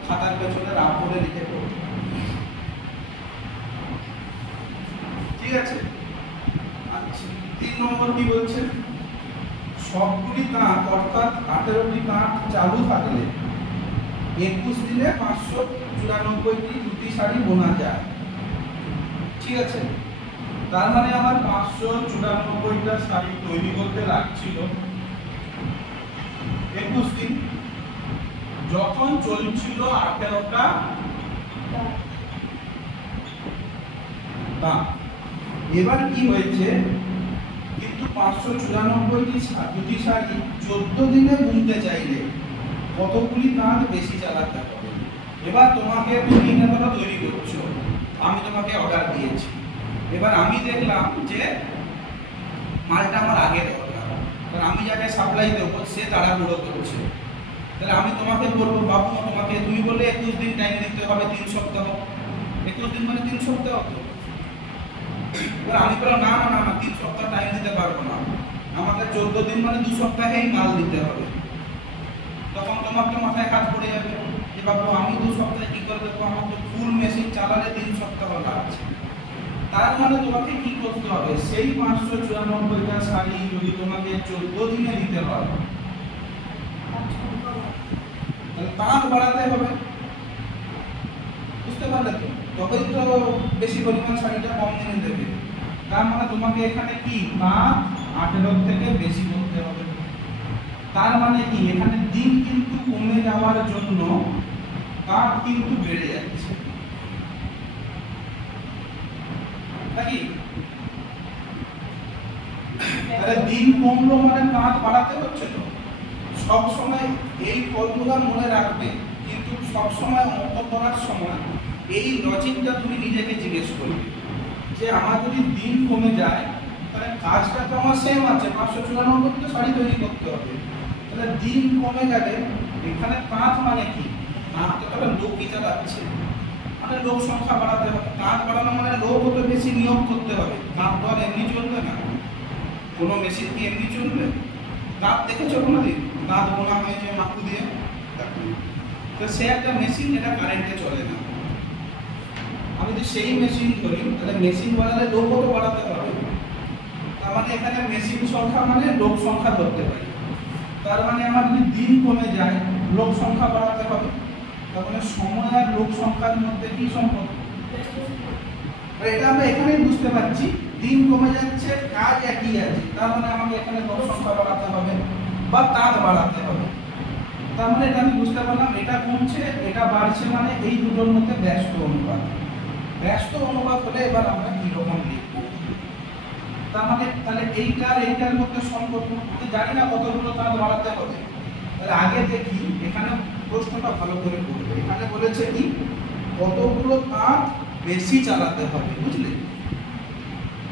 খাতার পেছনে রাফ বলে লিখে করবে। ঠিক আছে, আচ্ছা 3 নম্বর কি বলছে, সবগুলি তাঁত অর্থাৎ 18টি তাঁত চালু থাকলে 21 দিনে 594টি ধুতি শাড়ি বোনা যায়। ঠিক আছে, তার মানে আমার 594টা শাড়ি তৈরি করতে লাগছিল 21 দিন, যখন চলছিল 18টা তাঁত। এবার কি হয়েছে, কিন্তু 594টি ধুতি শাড়ি 14 দিনে বুনতে চাইলে কতগুলি তাঁত বেশি চালাতে হবে। এবার তোমাকে তুমি এটা তৈরি করছো, আমি তোমাকে অর্ডার দিয়েছি, এবার আমি দেখলাম যে মালটা আমার আগে দরকার, কারণ আমি যাকে সাপ্লাই দেবো সে তাড়াহুড়ো করছে, তাহলে আমি তোমাকে বলবো বাবু তোমাকে, তুমি বললে 21 দিন টাইম দিতে হবে, 3 সপ্তাহ, 21 দিন মানে 3 সপ্তাহ তো। এবার আমি বললাম না না না 3 সপ্তাহ টাইম দিতে পারবো না, আমাকে 14 দিন মানে 2 সপ্তাহেই মাল দিতে হবে। তখন তোমার তো মাথায় কাজ পড়ে যাবে যে বাবু আমি 2 সপ্তাহে কি করে দেবো, আমার তো ফুল মেশিন চালালে 3 সপ্তাহ লাগছে। তার মানে তোমাকে কি করতে হবে, সেই 594টা শাড়ি যদি তোমাকে 14 দিনে দিতে হয় তাহলে তাঁত বাড়াতে হবে, বুঝতে পারলে তো? তবেই তো বেশি পরিমাণ শাড়িটা কম দিনে দেবে। তার মানে তোমাকে এখানে কি তাঁত 18 থেকে বেশি করতে হবে। তার মানে কি এখানে দিন কিন্তু কমে যাওয়ার জন্য তাঁত কিন্তু বেড়ে যাচ্ছে, নাকি? তাহলে দিন কমলো মানে তাঁত বাড়াতে হচ্ছে তো। সব সময় এই ফর্মুলা মনে রাখবে, কিন্তু সব সময় অঙ্ক করার সময় এই লজিকটা তুমি নিজেকে জিজ্ঞেস করবে যে আমার যদি দিন কমে যায় তাহলে কাজটা তো আমার সেম আছে, 594টা শাড়ি তৈরি করতে হবে, তাহলে দিন কমে গেলে এখানে তাঁত মানে কি, তাঁত তো তাহলে লোকই চালাচ্ছে, মানে লোক সংখ্যা বাড়াতে হবে। তাঁত বাড়ানো মানে লোকও তো বেশি নিয়োগ করতে হবে, তাঁত তো আর এমনি চলবে না, কোনো মেশিন কি এমনি চলবে? তাঁত দেখেছো কোনোদিন তাঁত বোনা হয়েছে মাকু দিয়ে? তো সে একটা মেশিন, এটা কারেন্টে চলে না। আমি যদি সেই মেশিন ধরি তাহলে মেশিন বাড়ালে লোকও তো বাড়াতে হবে, তার মানে এখানে মেশিন সংখ্যা মানে লোক সংখ্যা ধরতে পারি। তার মানে আমার যদি দিন কমে যায় লোক সংখ্যা বাড়াতে হবে, তার মানে সময় আর লোক সংখ্যার মধ্যে কি সম্পর্ক? এটা আমরা এখানেই বুঝতে পারছি, দিন কমে যাচ্ছে কাজ একই আছে, তার মানে আমাকে এখানে লোক সংখ্যা বাড়াতে হবে বা তাঁত বাড়াতে হবে। তার মানে এটা আমি বুঝতে পারলাম এটা কমছে এটা বাড়ছে, মানে এই দুটোর মধ্যে ব্যস্ত অনুপাত। ব্যস্ত অনুপাত হলে এবার আমরা কিরকম লিখবো, তার মানে তাহলে এইটার মধ্যে সম্পর্ক জানি না কতগুলো তাঁত বাড়াতে হবে। তাহলে আগে দেখি এখানে প্রশ্নটা ভালো করে পড়বে, এখানে বলেছে কি কতগুলো তাঁত বেশি চালাতে হবে, বুঝলে?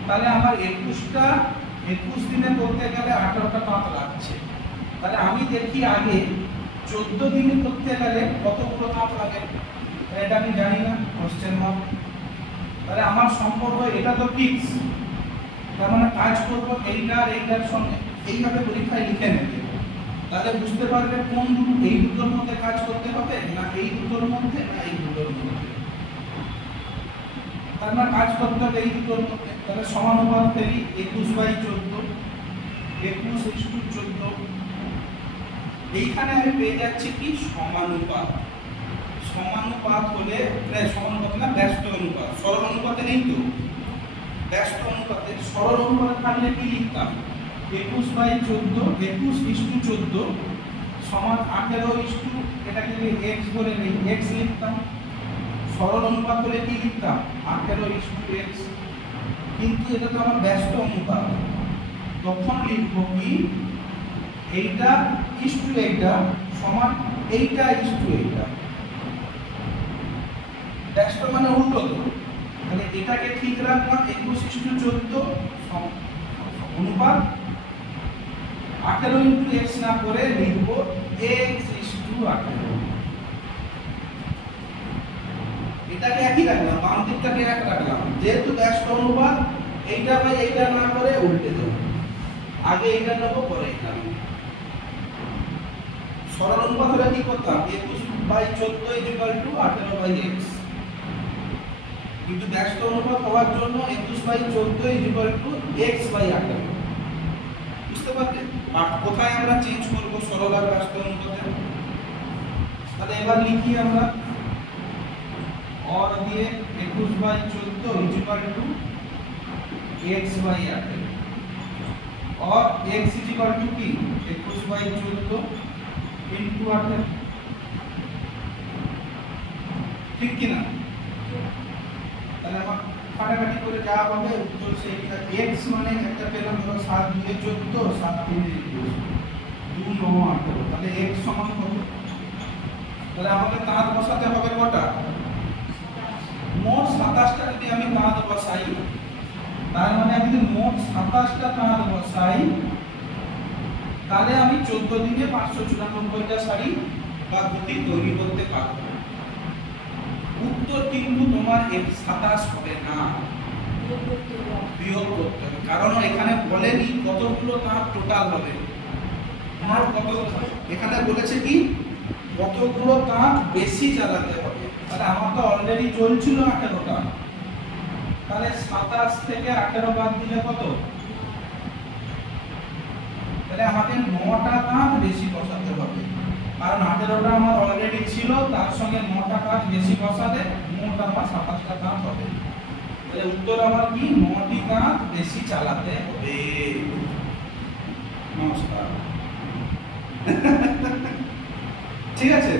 তাহলে আমার 21 দিনে করতে গেলে 18টা তাঁত লাগছে, তাহলে আমি দেখি আগে 14 দিনে করতে গেলে কতগুলো তাঁত লাগে, এটা আমি জানি না, কোশ্চেন মার্ক। তাহলে আমার সম্পর্ক এটা তো ফিক্স, তার মানে কাজ করবো এইটার সঙ্গে, এইভাবে পরীক্ষায় লিখে নেবে, তাহলে বুঝতে পারবে কোন দুটো, এই দুটোর মধ্যে কাজ করতে হবে না এই দুটোর মধ্যে না এই দুটোর মধ্যে। তার মানে কাজ করতে হবে এই দুটোর মধ্যে, তাহলে সমানুপাত ফেলি 21/14, 21:14। এইখানে আমি পেয়ে যাচ্ছি কি সমানুপাত, সমানুপাত হলে সমানুপাত না ব্যস্ত অনুপাত, সরল অনুপাতে নেই তো, ব্যস্ত অনুপাতে সরল অনুপাত থাকলে কি লিখতাম 21/14 21:14 সমান 18 এটাকে x ধরে নেই x লিখতাম। সরল অনুপাত হলে কি লিখতাম 18:x, কিন্তু এটা তো আমার ব্যস্ত অনুপাত, তখন লিখব কি এইটা ইস্টু এইটা সমান এইটা ইস্টু এইটা। ব্যস্ত মানে উল্টো তো, তাহলে এটাকে ঠিক রাখলাম 21:14 অনুপাত 18 x না করে লিখব x:18। এটাকে একই রাখলাম, বাম দিকটাকে এক রাখলাম, যেহেতু ব্যস্ত অনুপাত এইটা বাই এইটা না করে উল্টে দেব, আগে এইটা নেব পরে এটা নেব। সরল অনুপাত হলে কি করতাম 21/14 18/x, কিন্তু ব্যস্ত অনুপাত হওয়ার জন্য 21/14 x/18। বুঝতে পারলেন কোথায় আমরা চেঞ্জ করব সরল আর ব্যস্ত অনুপাতে? তাহলে এবার লিখি আমরা और দিয়ে 21/14 x/18 और x की 21/14 * 18, ঠিক কি না? তাহলে আমরা কাটাকাটি করে যা হবে উত্তর সেইটা। x মানে একটা পেলাম ধরো 7 2 14 7 3 21 2 9 18, তাহলে x সমান কত? তাহলে আমাকে দাঁত বসাতে হবে কটা? মোট 27টা যদি আমি দাঁত বসাই, তার মানে আমি যদি মোট 27টা দাঁত বসাই, তাহলে আমি 14 দিনে 594টা শাড়ি বা ধুতি তৈরি করতে পারবো। উত্তর কিন্তু তোমার 27 হবে না, বিয়োগ করতে হবে, কারণ এখানে বলেনি কতগুলো দাঁত টোটাল হবে। এখানে বলেছে কি কতগুলো দাঁত বেশি জ্বালাতে হবে। তাহলে আমার তো অলরেডি চলছিল 18টা, তাহলে 27 থেকে 18 বাদ দিলে কত? তাহলে আমাকে 9টা দাঁত বেশি বসাতে হবে, কারণ 18টা আমার অলরেডি ছিল, তার সঙ্গে 9টা দাঁত বেশি বসালে মোট আমার 27টা দাঁত হবে। তাহলে উত্তর আমার কি 9টি দাঁত বেশি চালাতে হবে। নমস্কার। ঠিক আছে,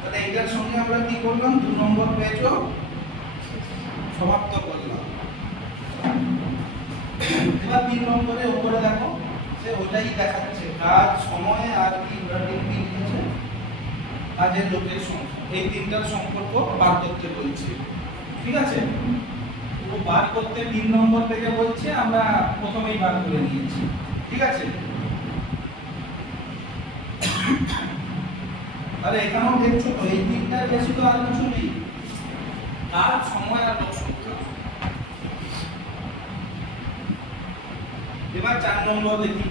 তাহলে এটার সঙ্গে আমরা কি করলাম 2 নম্বর পেজও সমাপ্ত করলাম। এবার 3 নম্বরে উপরে দেখো সে ওইটাই দেখাচ্ছে, কাজ সময় আর কি লিখেছে কাজের লোকের সংখ্যা, এই তিনটার সম্পর্ক বার করতে বলছে। ঠিক আছে, ও বার করতে 3 নম্বর থেকে বলছে, আমরা প্রথমেই বার করে নিয়েছি। ঠিক আছে, তাহলে এখানেও দেখছো তো এই তিনটার বেশি তো আর কিছু নেই, কাজ সময় আর লোক সংখ্যা। এবার 4 নম্বর দেখি,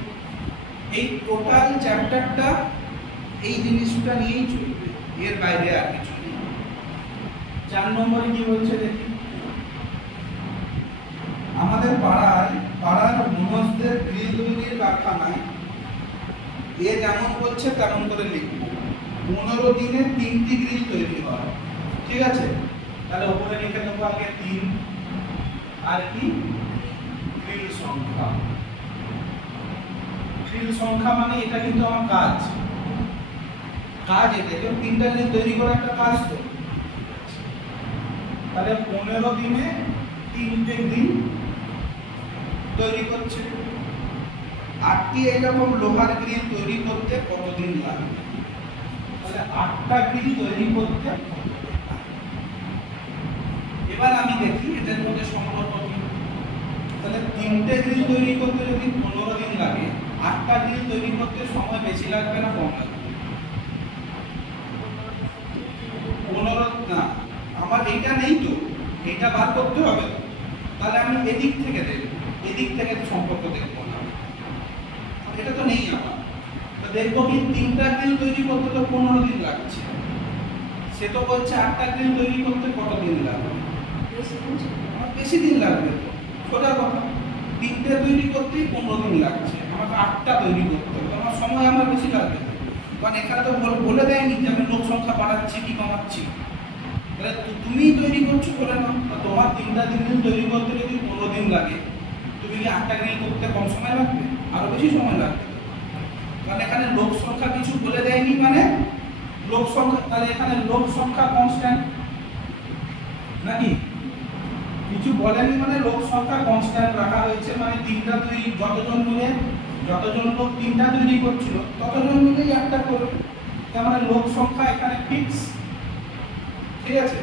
এই টোটাল চ্যাপ্টারটা এই জিনিসটা নিয়েই চলবে, এর বাইরে আর কিছু নেই। 4 নম্বরে কি বলছে দেখি, আমাদের পাড়ার মনসদের গ্রিল তৈরির কারখানায় এ যেমন বলছে তেমন করে লিখব। 15 দিনে 3টি গ্রিল তৈরি হয়। ঠিক আছে, তাহলে উপরে লিখে দেবো আগে 3 আর কি গ্রিল সংখ্যা। গ্রিল সংখ্যা মানে এটা কিন্তু আমার কাজ এটা, তো 3টা গ্রিল তৈরি করা একটা কাজ তো। তাহলে 15 দিনে 3টে গ্রিল তৈরি করছে। 8টি এরকম লোহার গ্রিল তৈরি করতে কতদিন লাগবে? তাহলে 8টা গ্রিল তৈরি করতে। এবার আমি দেখি এদের মধ্যে সম্পর্ক কি। তাহলে 3টে গ্রিল তৈরি করতে যদি 15 দিন লাগে, 8টা গ্রিল তৈরি করতে সময় বেশি লাগবে না কম লাগবে? 15 না, আমার এইটা নেই তো, এইটা বার করতে হবে তো। তাহলে আমি এদিক থেকে দেখব, এদিক থেকে সম্পর্ক দেখবো না, এটা তো নেই আমার। তো দেখবো কি 3টা গ্রিল তৈরি করতে তো 15 দিন লাগছে, সে তো বলছে 8টা গ্রিল তৈরি করতে কত দিন লাগবে? বেশি দিন লাগবে তো, সোজা কথা। 3টে তৈরি করতেই 15 দিন লাগছে, আমাকে 8টা তৈরি করতে হবে, আমার সময় আমার বেশি লাগবে। কারণ এখানে তো বলে দেয়নি যে আমি লোক সংখ্যা বাড়াচ্ছি কি কমাচ্ছি। তাহলে তুমি তৈরি করছো বলে না, তোমার 3টা গ্রিল তৈরি করতে যদি 15 দিন লাগে, তুমি কি 8টা গ্রিল করতে কম সময় লাগবে? আরো বেশি সময় লাগবে। কারণ এখানে লোক সংখ্যা কিছু বলে দেয়নি, মানে লোক সংখ্যা, তাহলে এখানে লোক সংখ্যা কনস্ট্যান্ট নাকি কিছু বলেনি, মানে লোক সংখ্যা কনস্ট্যান্ট রাখা হয়েছে। মানে 3টা তৈরি, যতজন লোক 3টা তৈরি করছিল ততজন মিলেই একটা করবে, তার মানে লোক সংখ্যা এখানে ফিক্স। ঠিক আছে,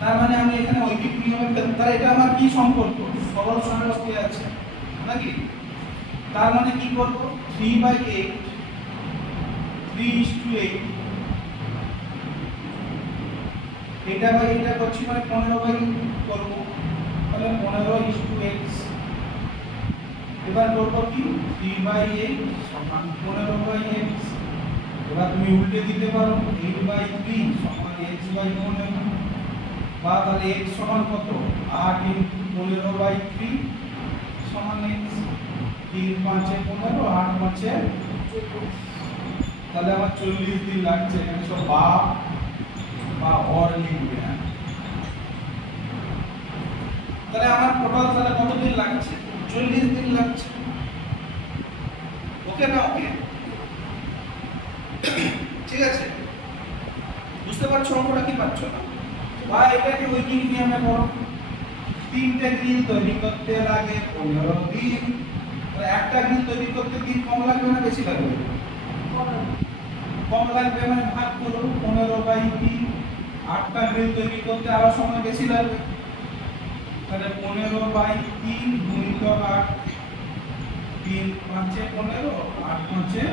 তার মানে আমি এখানে ঐকিক নিয়মে তাহলে এটা আমার কি সম্পর্ক? সরল সমষ্টি আছে নাকি? তার মানে কি করব, 3/8 3:8 এটা বাই এটা করছি, মানে 15/8 করব, তাহলে 15:x। এবার করব কি 3/8 সমান 15/x। এবার তুমি উল্টে দিতে পারো 8/3 সমান x/15, বা তাহলে x সমান কত, 8 × 15/3 সমান x। 3 × 5 = 15, 8 × 5 = 24। তাহলে আমার 40 দিন লাগছে। এখানে সব বা অর লিখবে। তাহলে আমার টোটাল তাহলে কত দিন লাগছে? 40 দিন লাগছে। ওকে না? ওকে, ঠিক আছে, বুঝতে পারছো অঙ্কটা কি পাচ্ছো না? বা এটাকে ঐকিক নিয়মে করো, 3টে গ্রিল তৈরি করতে লাগে 15 দিন। তাহলে একটা গ্রিল তৈরি করতে দিন কম লাগবে না বেশি লাগবে? কম লাগবে, মানে ভাগ করো 15/3। 8টা গ্রিল তৈরি করতে আরো সময় বেশি লাগবে, তাহলে 15/3 × 8, 3 × 5 = 15, 8 × 5 = 24।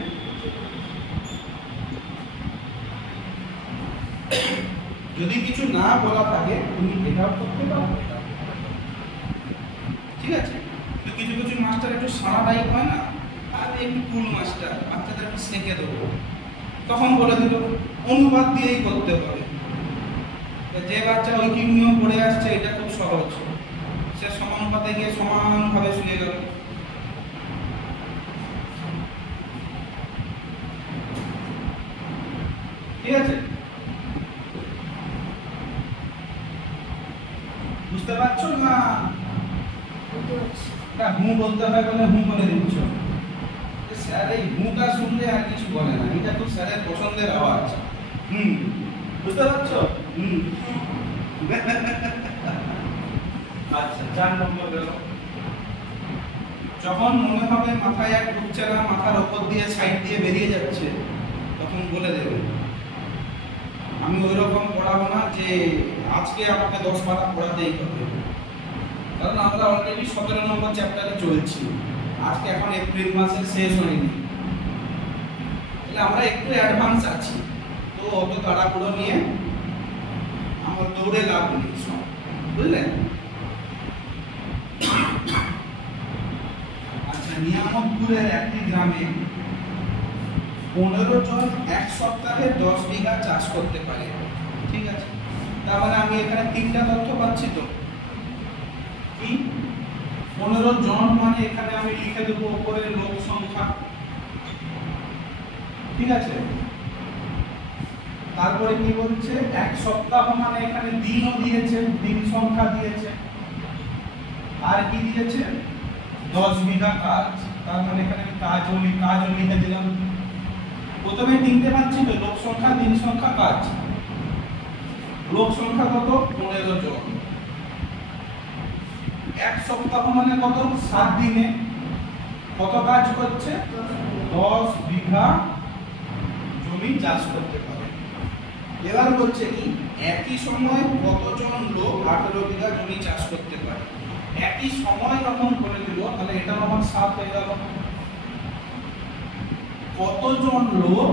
যদি কিছু না বলা থাকে তুমি এটাও করতে পারো, ঠিক আছে। তো কিছু কিছু মাস্টার একটু সারা টাইপ হয় না, আর একটু কুল মাস্টার, বাচ্চাদের একটু শেখে দেবো, তখন বলে দিল অনুপাত দিয়েই করতে হবে। যে বাচ্চা ঐকিক নিয়ম পড়ে আসছে এটা খুব সহজ, সে সমানুপাতে গিয়ে সমানভাবে শুয়ে গেল। ঠিক আছে, বুঝতে পারছো না? এটা হু বলতে হয় বলে হু বলে দিচ্ছ। স্যার এই হুটা শুনলে আর কিছু বলে না, এটা তো স্যারের পছন্দের আওয়াজ। বুঝতে পারছো? আচ্ছা, 4 নম্বর গেল। যখন মনে হবে মাথায় আর ঢুকছে না, মাথার উপর দিয়ে সাইড দিয়ে বেরিয়ে যাচ্ছে, তখন বলে দেবে। আমি ওই রকম পড়াবো না যে আজকে আমাকে 10 পাতা পড়াতেই হবে, কারণ আমরা অলরেডি 17 নম্বর চ্যাপ্টারে চলছি, আজকে এখন এপ্রিল মাসের শেষ হয়নি, তাহলে আমরা একটু অ্যাডভান্স আছি। তো অত তাড়াহুড়ো নিয়ে আমার দৌড়ে লাভ নেই, বুঝলেন? আচ্ছা, নিয়ামতপুরের একটি গ্রামে 15 জন এক সপ্তাহে 10 বিঘা চাষ করতে পারে। ঠিক আছে, তার মানে আমি এখানে 3টা তথ্য পাচ্ছি। তো কি 15 জন মানে এখানে আমি লিখে দেবো উপরে লোক সংখ্যা। ঠিক আছে, তারপরে কি বলছে, এক সপ্তাহ মানে এখানে দিনও দিয়েছে, দিন সংখ্যা দিয়েছে, আর কি দিয়েছে 10 বিঘা কাজ, তার মানে এখানে কাজও লিখে দিলাম। প্রথমে 3টে পাচ্ছি তো, লোক সংখ্যা, দিন সংখ্যা, কাজ। লোক সংখ্যা কত? 15 জন। এক সপ্তাহ মানে কত? 7 দিনে কত কাজ করছে? 10 বিঘা জমি চাষ করতে পারে। এবার বলছে কি একই সময় কতজন লোক 18 বিঘা জমি চাষ করতে পারে। একই সময় যখন করে দিল, তাহলে এটা আমার 7 হয়ে গেল। কতজন লোক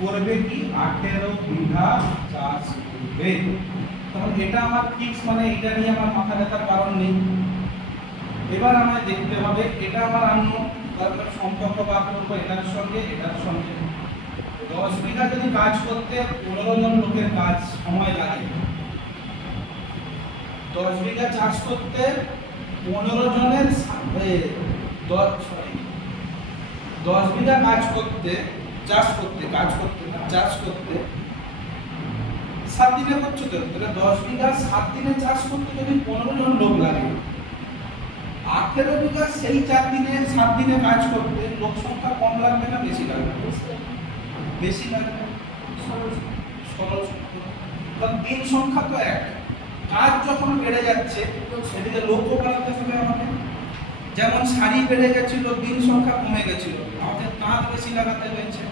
করবে কি 18 বিঘা চাষ করবে, তখন এটা আমার ফিক্স, মানে এটা নিয়ে আমার মাথা ব্যথার কারণ নেই। এবার আমায় দেখতে হবে এটা আমার আননোন, তারপর সম্পর্ক বার করবো এটার সঙ্গে এটার সঙ্গে। 10 বিঘা যদি কাজ করতে 15 জন লোকের কাজ সময় লাগে, 10 বিঘা চাষ করতে 15 জনের 10 বিঘা কাজ করতে চাষ করতে, কাজ করতে না, চাষ করতে 7 দিনে করছো তো, তাহলে 10 বিঘা 7 দিনে চাষ করতে যদি 15 জন লোক লাগে, 18 বিঘা সেই 4 দিনে 7 দিনে কাজ করতে লোক সংখ্যা কম লাগবে না বেশি লাগবে? বেশি লাগবে। সরল সংখ্যা, কারণ দিন সংখ্যা তো এক, কাজ যখন বেড়ে যাচ্ছে সেদিকে লোকও বাড়াতে হবে আমাকে। যেমন শাড়ি বেড়ে গেছিল, দিন সংখ্যা কমে গেছিল, আমাকে তাঁত বেশি লাগাতে হয়েছে।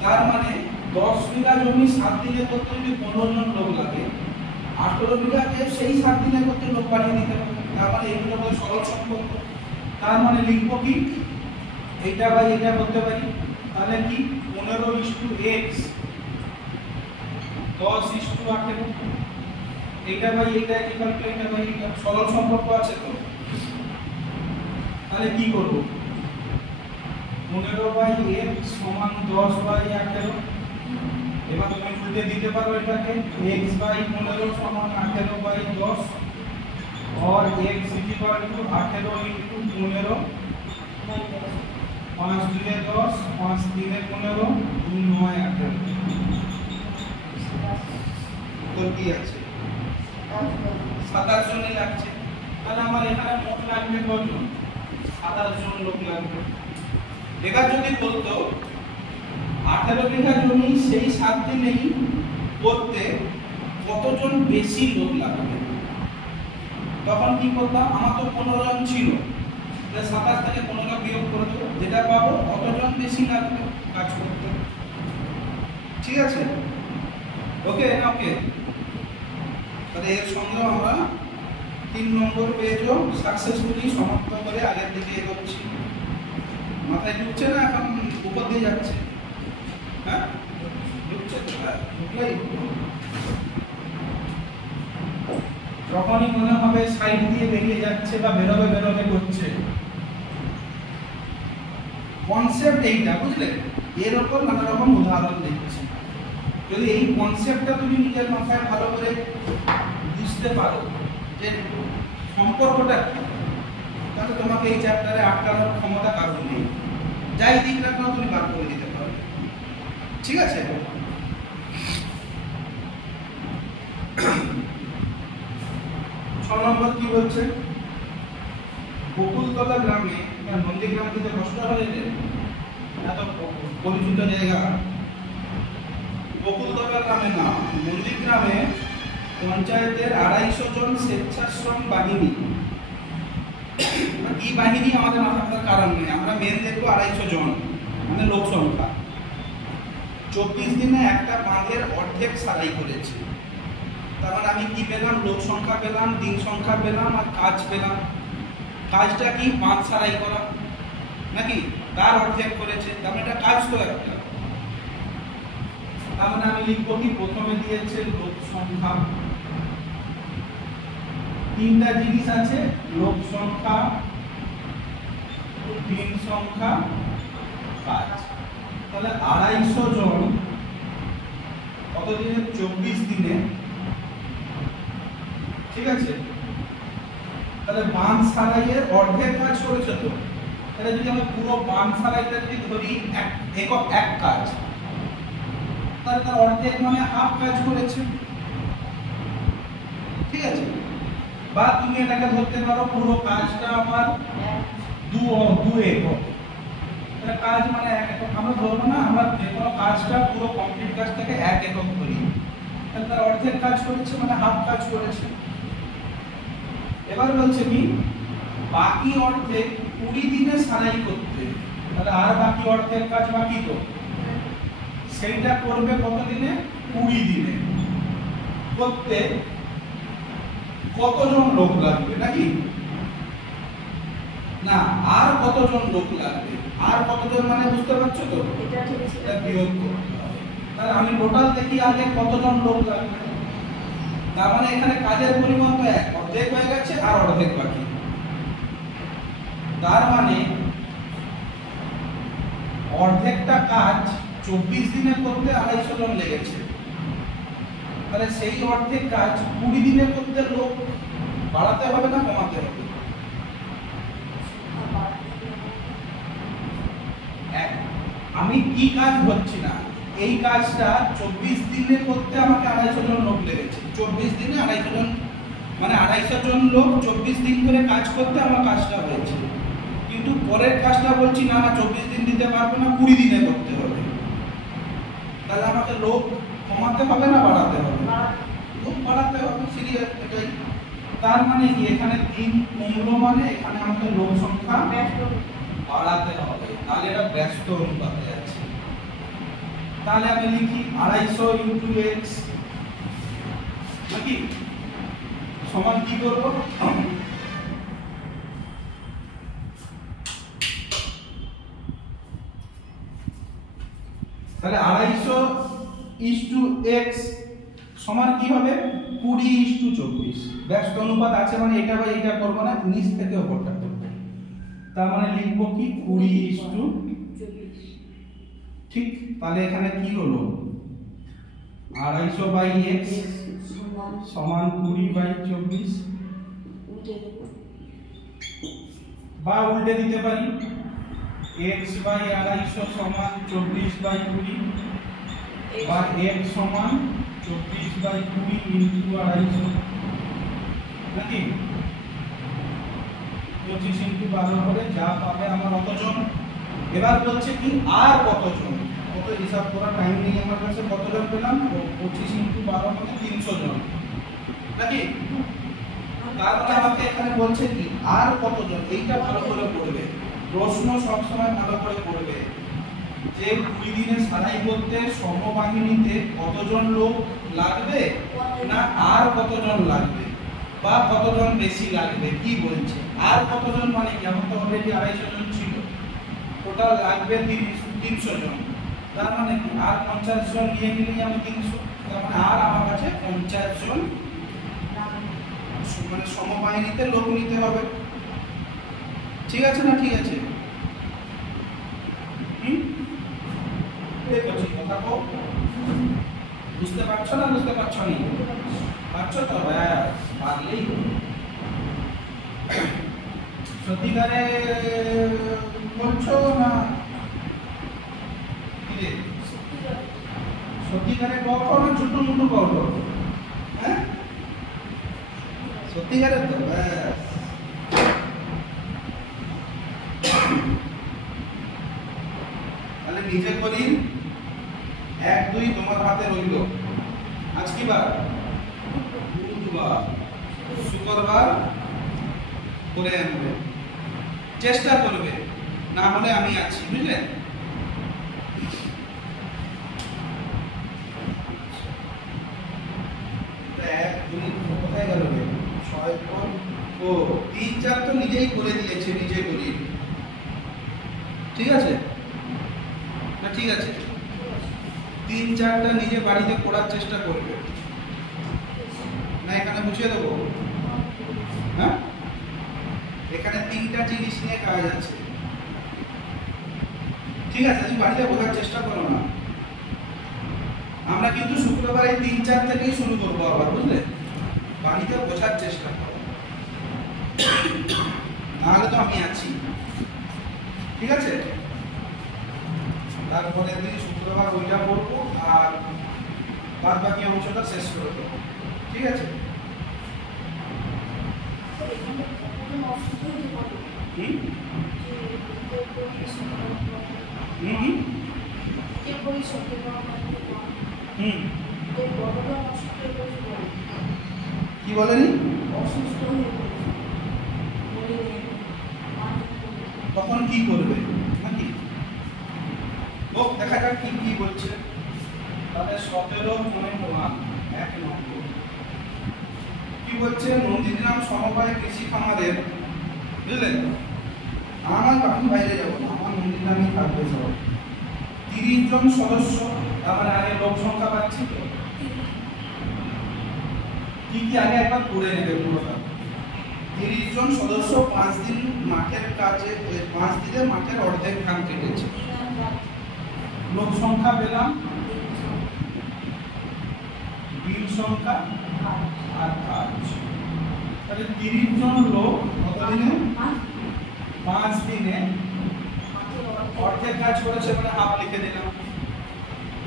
তার মানে 10 বিঘা জমি 7 দিনে করতে যদি 15 জন লোক লাগে, 18 বিঘাকে সেই 7 দিনে করতে লোক বাড়িয়ে দিতে হবে। তার মানে এগুলো হলো সরল সম্পর্ক। তার মানে লিখবো কি, এইটা বাই এটা করতে পারি, তাহলে কি 15:x 10:18, এইটা বাই এইটা ইকুয়াল টু এইটা বাই এইটা, সরল সম্পর্ক আছে তো। তাহলে কি করব, 15/x সমান 10/18। এবার তুমি উল্টে দিতে পারো এটাকে, x/15 সমান 18/10 और x इक्वल टू 18 into 15, 5 2 10, 5 3 15, 2 9 18। তো কি আছে 27 জনই লাগছে। তাহলে আমার এখানে মোট লাগবে কতজন? 27 জন লোক লাগবে। এবার যদি বলতো 18 বিঘা জমি সেই 7 দিনেই করতে কতজন বেশি লোক লাগবে, তখন কি করতাম, আমার তো 15 জন ছিল, 27 থেকে 15 বিয়োগ করে দেবো, যেটা পাবো কতজন বেশি লাগবে কাজ করতে। ঠিক আছে, ওকে না ওকে? তাহলে এর সঙ্গে আমরা 3 নম্বর পেজও সাকসেসফুলি সমাপ্ত করে আগের দিকে এগোচ্ছি। মাথায় ঢুকছে না এখন উপর দিয়ে যাচ্ছে? হ্যাঁ ঢুকছে তো, ঢুকলেই যখনই মনে হবে সাইড দিয়ে বেরিয়ে যাচ্ছে বা বেরোবে করছে, কনসেপ্ট এইটা, বুঝলে? এর উপর নানা রকম উদাহরণ দেখছি। যদি এই কনসেপ্টটা তুমি নিজের মাথায় ভালো করে বুঝতে পারো যে সম্পর্কটা কি, তাহলে তোমাকে এই চ্যাপ্টারে আটকানোর ক্ষমতা কারণ নেই। যাই দিক না কেন তুমি বার করে দিতে পারবে। ঠিক আছে, 6 নম্বর কি বলছে, বকুলতলা গ্রামে, নন্দীগ্রাম থেকে কষ্ট হয়ে এত পরিচিত জায়গা, বকুলতলা গ্রামে না নন্দীগ্রামে পঞ্চায়েতের 250 জন স্বেচ্ছাশ্রম বাহিনী। কি বাহিনী আমাদের মাথা থাকার কারণ নেই, আমরা মেন দেখবো 250 জন মানে লোক সংখ্যা। 24 দিনে একটা বাঁধের অর্ধেক সারাই করেছে। তার মানে আমি কি পেলাম, লোক সংখ্যা পেলাম, দিন সংখ্যা পেলাম, আর কাজ পেলাম। কাজটা কি, বাঁধ সারাই করা নাকি, তার অর্ধেক করেছে, তার মানে এটা কাজ তো একটা। তার মানে আমি লিখবো কি, প্রথমে দিয়েছে লোক সংখ্যা, 3টা জিনিস আছে, লোক সংখ্যা, দিন সংখ্যা, কাজ। তাহলে 250 জন কত দিনে, 24 দিনে। ঠিক আছে, তাহলে বাঁধ সারাইয়ের অর্ধেক কাজ করেছে তো। তাহলে যদি আমি পুরো বাঁধ সারাইটা যদি ধরি এক কাজ, তাহলে তার অর্ধেক মানে হাফ কাজ করেছে। ঠিক আছে, বা তুমি এটাকে ধরতে পারো পুরো কাজটা আমার 2 একক। তাহলে কাজ মানে 1 একক, আমরা ধরবো না, আমরা যে কোনো কাজটা পুরো কমপ্লিট কাজ থেকে 1 একক ধরি, তাহলে তার অর্ধেক কাজ করেছে মানে হাফ কাজ করেছে। এবার বলছে কি, বাকি অর্ধেক 20 দিনে সারাই করতে, তাহলে আর বাকি অর্ধেক কাজ বাকি তো, সেইটা করবে কত দিনে, 20 দিনে। করতে কতজন লোক লাগবে নাকি না, আর কতজন লোক লাগবে, আর কতজন মানে বুঝতে পারছো তো, এটা বিয়োগ করতে হবে। তাহলে আমি টোটাল দেখি আগে কতজন লোক লাগবে। তার মানে এখানে কাজের পরিমাণ তো অর্ধেক হয়ে গেছে আর অর্ধেক বাকি। তার মানে অর্ধেকটা কাজ 24 দিনে করতে 250 জন লেগেছে, তাহলে সেই অর্ধেক কাজ 20 দিনে করতে লোক বাড়াতে হবে না কমাতে হবে? আমি কি কাজ হচ্ছে না, এই কাজটা 24 দিনে করতে আমাকে 250 জন লোক লেগেছে। 24 দিনে 250 জন, মানে 250 জন লোক 24 দিন ধরে কাজ করতে আমার কাজটা হয়েছে। কিন্তু পরের কাজটা বলছি না, 24 দিন দিতে পারবো না, 20 দিনে করতে হবে। তাহলে আমাকে লোক কমাতে হবে না বাড়াতে হবে? লোক বাড়াতে হবে, সিরিয়াস এটাই। তার মানে কি, এখানে 3 15 মানে এখানে আমাকে লোক সংখ্যা বাড়াতে হবে, তাহলে এটা ব্যস্ত অনুপাতে আছে। তাহলে আমি লিখি 250 ইনটু x নাকি সমান কি করব, তাহলে 250 ইনটু x সমান কি হবে 20 ইনটু 24। ব্যস্ত অনুপাত আছে মানে এটা বা এটা করব না, নিচ থেকে উপরটা করব। তার মানে লিখব কি 20 ইনটু 24। ঠিক, তাহলে এখানে কি হলো 250 বাই x সমান 20 বাই 24, বা উল্টে দিতে পারি x বাই 250 সমান 24 বাই 20, বা x সমান 24 বাই 20 ইনটু 250 নাকি 25 ইনটু 12 করে যা পাবে আমার কতজন। এবার বলছে কি আর কতজন, কত হিসাব করা টাইম নেই আমার কাছে, কতজন পেলাম 25 ইনটু 12 মানে 300 জন নাকি। তারপরে আমাকে এখানে বলছে কি আর কতজন, এইটা ভালো করে পড়বে, প্রশ্ন সব সময় ভালো করে পড়বে যে 20 দিনে সারাই করতে সমবাহিনীতে কতজন লোক লাগবে না আর কতজন লাগবে, বা কতজন বেশি লাগবে। কি বলছে আর কতজন মানে কি, আমার তো অলরেডি 250 জন ছিল, টোটাল লাগবে 300 জন। তার মানে কি আর 50 জন নিয়ে নিলেই আমি 300, তার মানে আর আমার কাছে 50 জন মানে সমবাহিনীতে লোক নিতে হবে। ঠিক আছে না, ঠিক আছে কথা কও, বুঝতে পারছো না, বুঝতে পারছো না, পারছো তো পারলেই সত্যিকারে বলছো না, সত্যিকারে কখনো না ছোট মুটো করো, হ্যাঁ সত্যিকারে তো ব্যাস। তাহলে নিজে করি 1 2 তোমার হাতে রইল। আজ কি বার, বুধবার, শুক্রবার করে আনবে, চেষ্টা করবে, না হলে আমি আছি, বুঝলে। কোথায় গেল 6 ও 3 4 তো নিজেই করে দিয়েছে, নিজে করি, ঠিক আছে না, ঠিক আছে 3 4টা নিজে বাড়িতে পড়ার চেষ্টা করবে, না এখানে বুঝিয়ে দেবো। হ্যাঁ, এখানে 3টা জিনিস নিয়ে কাজ আছে, ঠিক আছে, তুমি বাড়িতে বোঝার চেষ্টা করো না। আমরা কিন্তু শুক্রবার এই 3 4 থেকেই শুরু করবো আবার, বুঝলে, বাড়িতে বোঝার চেষ্টা করো, নাহলে তো আমি আছি, ঠিক আছে। তারপরে দিন শুক্রবার ওইটা পড়বো আর বাদ বাকি অংশটা শেষ করে দেবো, ঠিক আছে। কি বলেনি, তখন কি করবে নাকি, ও দেখা যাক কি কি বলছে। তাহলে 17.1 1 নম্বর কি বলছে, নন্দীগ্রাম সমবায় কৃষি খামারের, বুঝলেন, আমার এখন বাইরে যাবো না, আমার নন্দীগ্রামই থাকবে সব 30 জন সদস্য। তার মানে আগে লোক সংখ্যা পাচ্ছি তো, কি কি আগে একবার করে নেবে পুরোটা। 30 জন সদস্য, 5 দিন মাঠের কাজে, 5 দিনে মাঠের অর্ধেক ধান কেটেছে। লোক সংখ্যা পেলাম, দিন সংখ্যা আর কাজ, তাহলে 30 জন লোক কত দিনে, 5 দিনে অর্ধেক কাজ করেছে, মানে হাফ লিখে দিলাম।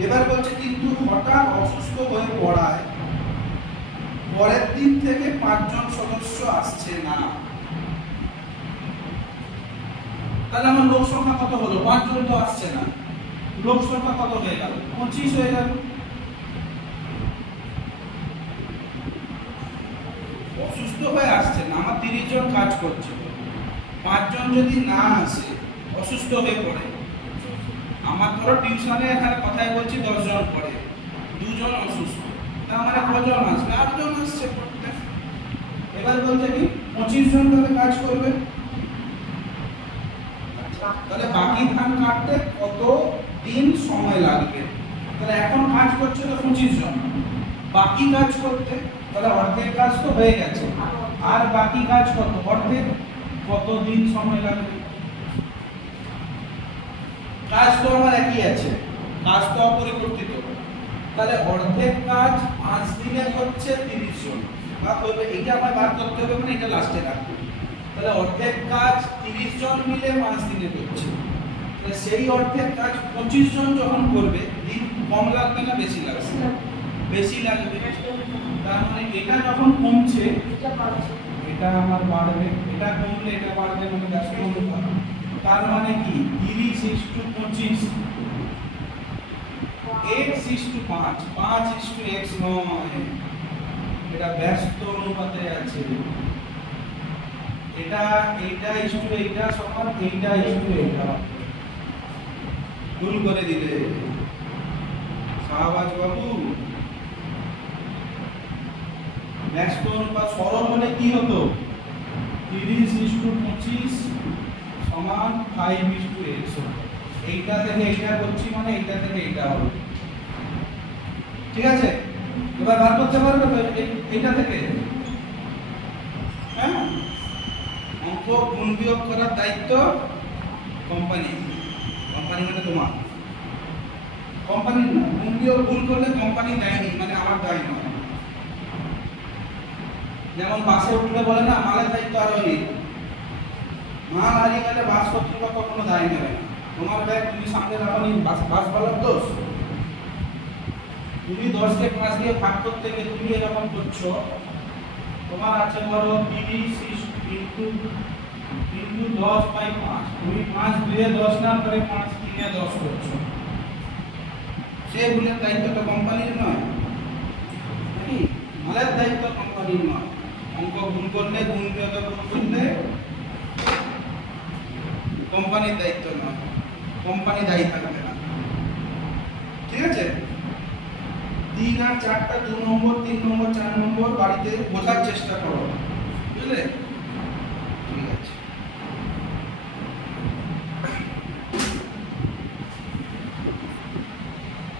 এবার বলছে কিন্তু হঠাৎ অসুস্থ হয়ে পড়ায় পরের দিন থেকে 5 জন সদস্য আসছে না। তাহলে আমার লোক সংখ্যা কত হলো? 5 জন তো আসছে না, লোক সংখ্যা কত হয়ে গেল? 25 হয়ে গেল। অসুস্থ হয়ে আসছে না, আমার 30 জন কাজ করছে, 5 জন যদি না আসে, অসুস্থ হয়ে পড়ে, আমার ধরো টিউশনে এখানে কথাই বলছি 10 জন পড়ে, 2 জন অসুস্থ, তার মানে কজন আসবে? 8 জন আসছে পড়তে। এবার বলছে কি 25 জন তাহলে কাজ করবে। তাহলে বাকি ধান কাটতে কত দিন সময় লাগবে? তাহলে এখন কাজ করছে তো 25 জন, বাকি কাজ করতে তাহলে অর্ধেক কাজ তো হয়ে গেছে, আর বাকি কাজ কত? অর্ধেক। কত দিন সময় লাগবে? কাজ তো আমার একই আছে, কাজ তো অপরিবর্তিত। তাহলে অর্ধেক কাজ 5 দিনে হচ্ছে 30 জন, ভাগ হবে। এইটা আমার বার করতে হবে, মানে এটা লাস্টে রাখবো। তাহলে অর্ধেক কাজ 30 জন মিলে 5 দিনে করছে। তাহলে সেই অর্ধেক কাজ 25 জন যখন করবে, দিন কম লাগবে না বেশি লাগবে? বেশি লাগবে। তার মানে এটা যখন কমছে এটা আমার বাড়বে, এটা কমলে এটা বাড়বে, মানে ব্যস্ত অনুপাত। তার মানে কি 30:25, x:5, 5:x নয়, এটা ব্যস্ত অনুপাতে আছে। এটা এইটা সমান এইটা ভুল করে দিলে শাহবাজ বাবু। ব্যস্ত অনুপাত সরল হলে কি হতো? 30:25 সমান 5:x। এইটা থেকে এইটা করছি, মানে এইটা থেকে এইটা হবে। ঠিক আছে, এবার বার করতে পারবে তো এইটা থেকে? হ্যাঁ, অঙ্ক গুণ বিয়োগ করার দায়িত্ব কোম্পানি। কোম্পানি মানে তোমার, কোম্পানির না। গুণ বিয়োগ ভুল করলে কোম্পানি দেয়নি, মানে আমার দায় নয়। যেমন বাসে উঠলে বলে না মালের দায়িত্ব আরো নেই, মাল হারিয়ে গেলে বাস কর্তৃপক্ষ কোনো দায় নেবে না। তোমার ব্যাগ তুমি সামনে রাখনি, বাসওয়ালার দোষ। তুমি 10কে 5 দিয়ে ভাগ করতে গিয়ে তুমি এরকম করছো, তোমার আছে ধরো 30:10/5, তুমি 5 2 10 না করে 5 3 10 করছো। সে ভুলের দায়িত্ব তো কোম্পানির নয়, নাকি? মালের দায়িত্ব কোম্পানির নয়। অঙ্ক ভুল করলে, গুণ বিয়োগে ভুল করলে কোম্পানির দায়িত্ব নয়, কোম্পানি দায়ী থাকবে না। ঠিক আছে? 3 আর 4টা 2 নম্বর, 3 নম্বর, 4 নম্বর বাড়িতে বোঝার চেষ্টা করো, বুঝলে?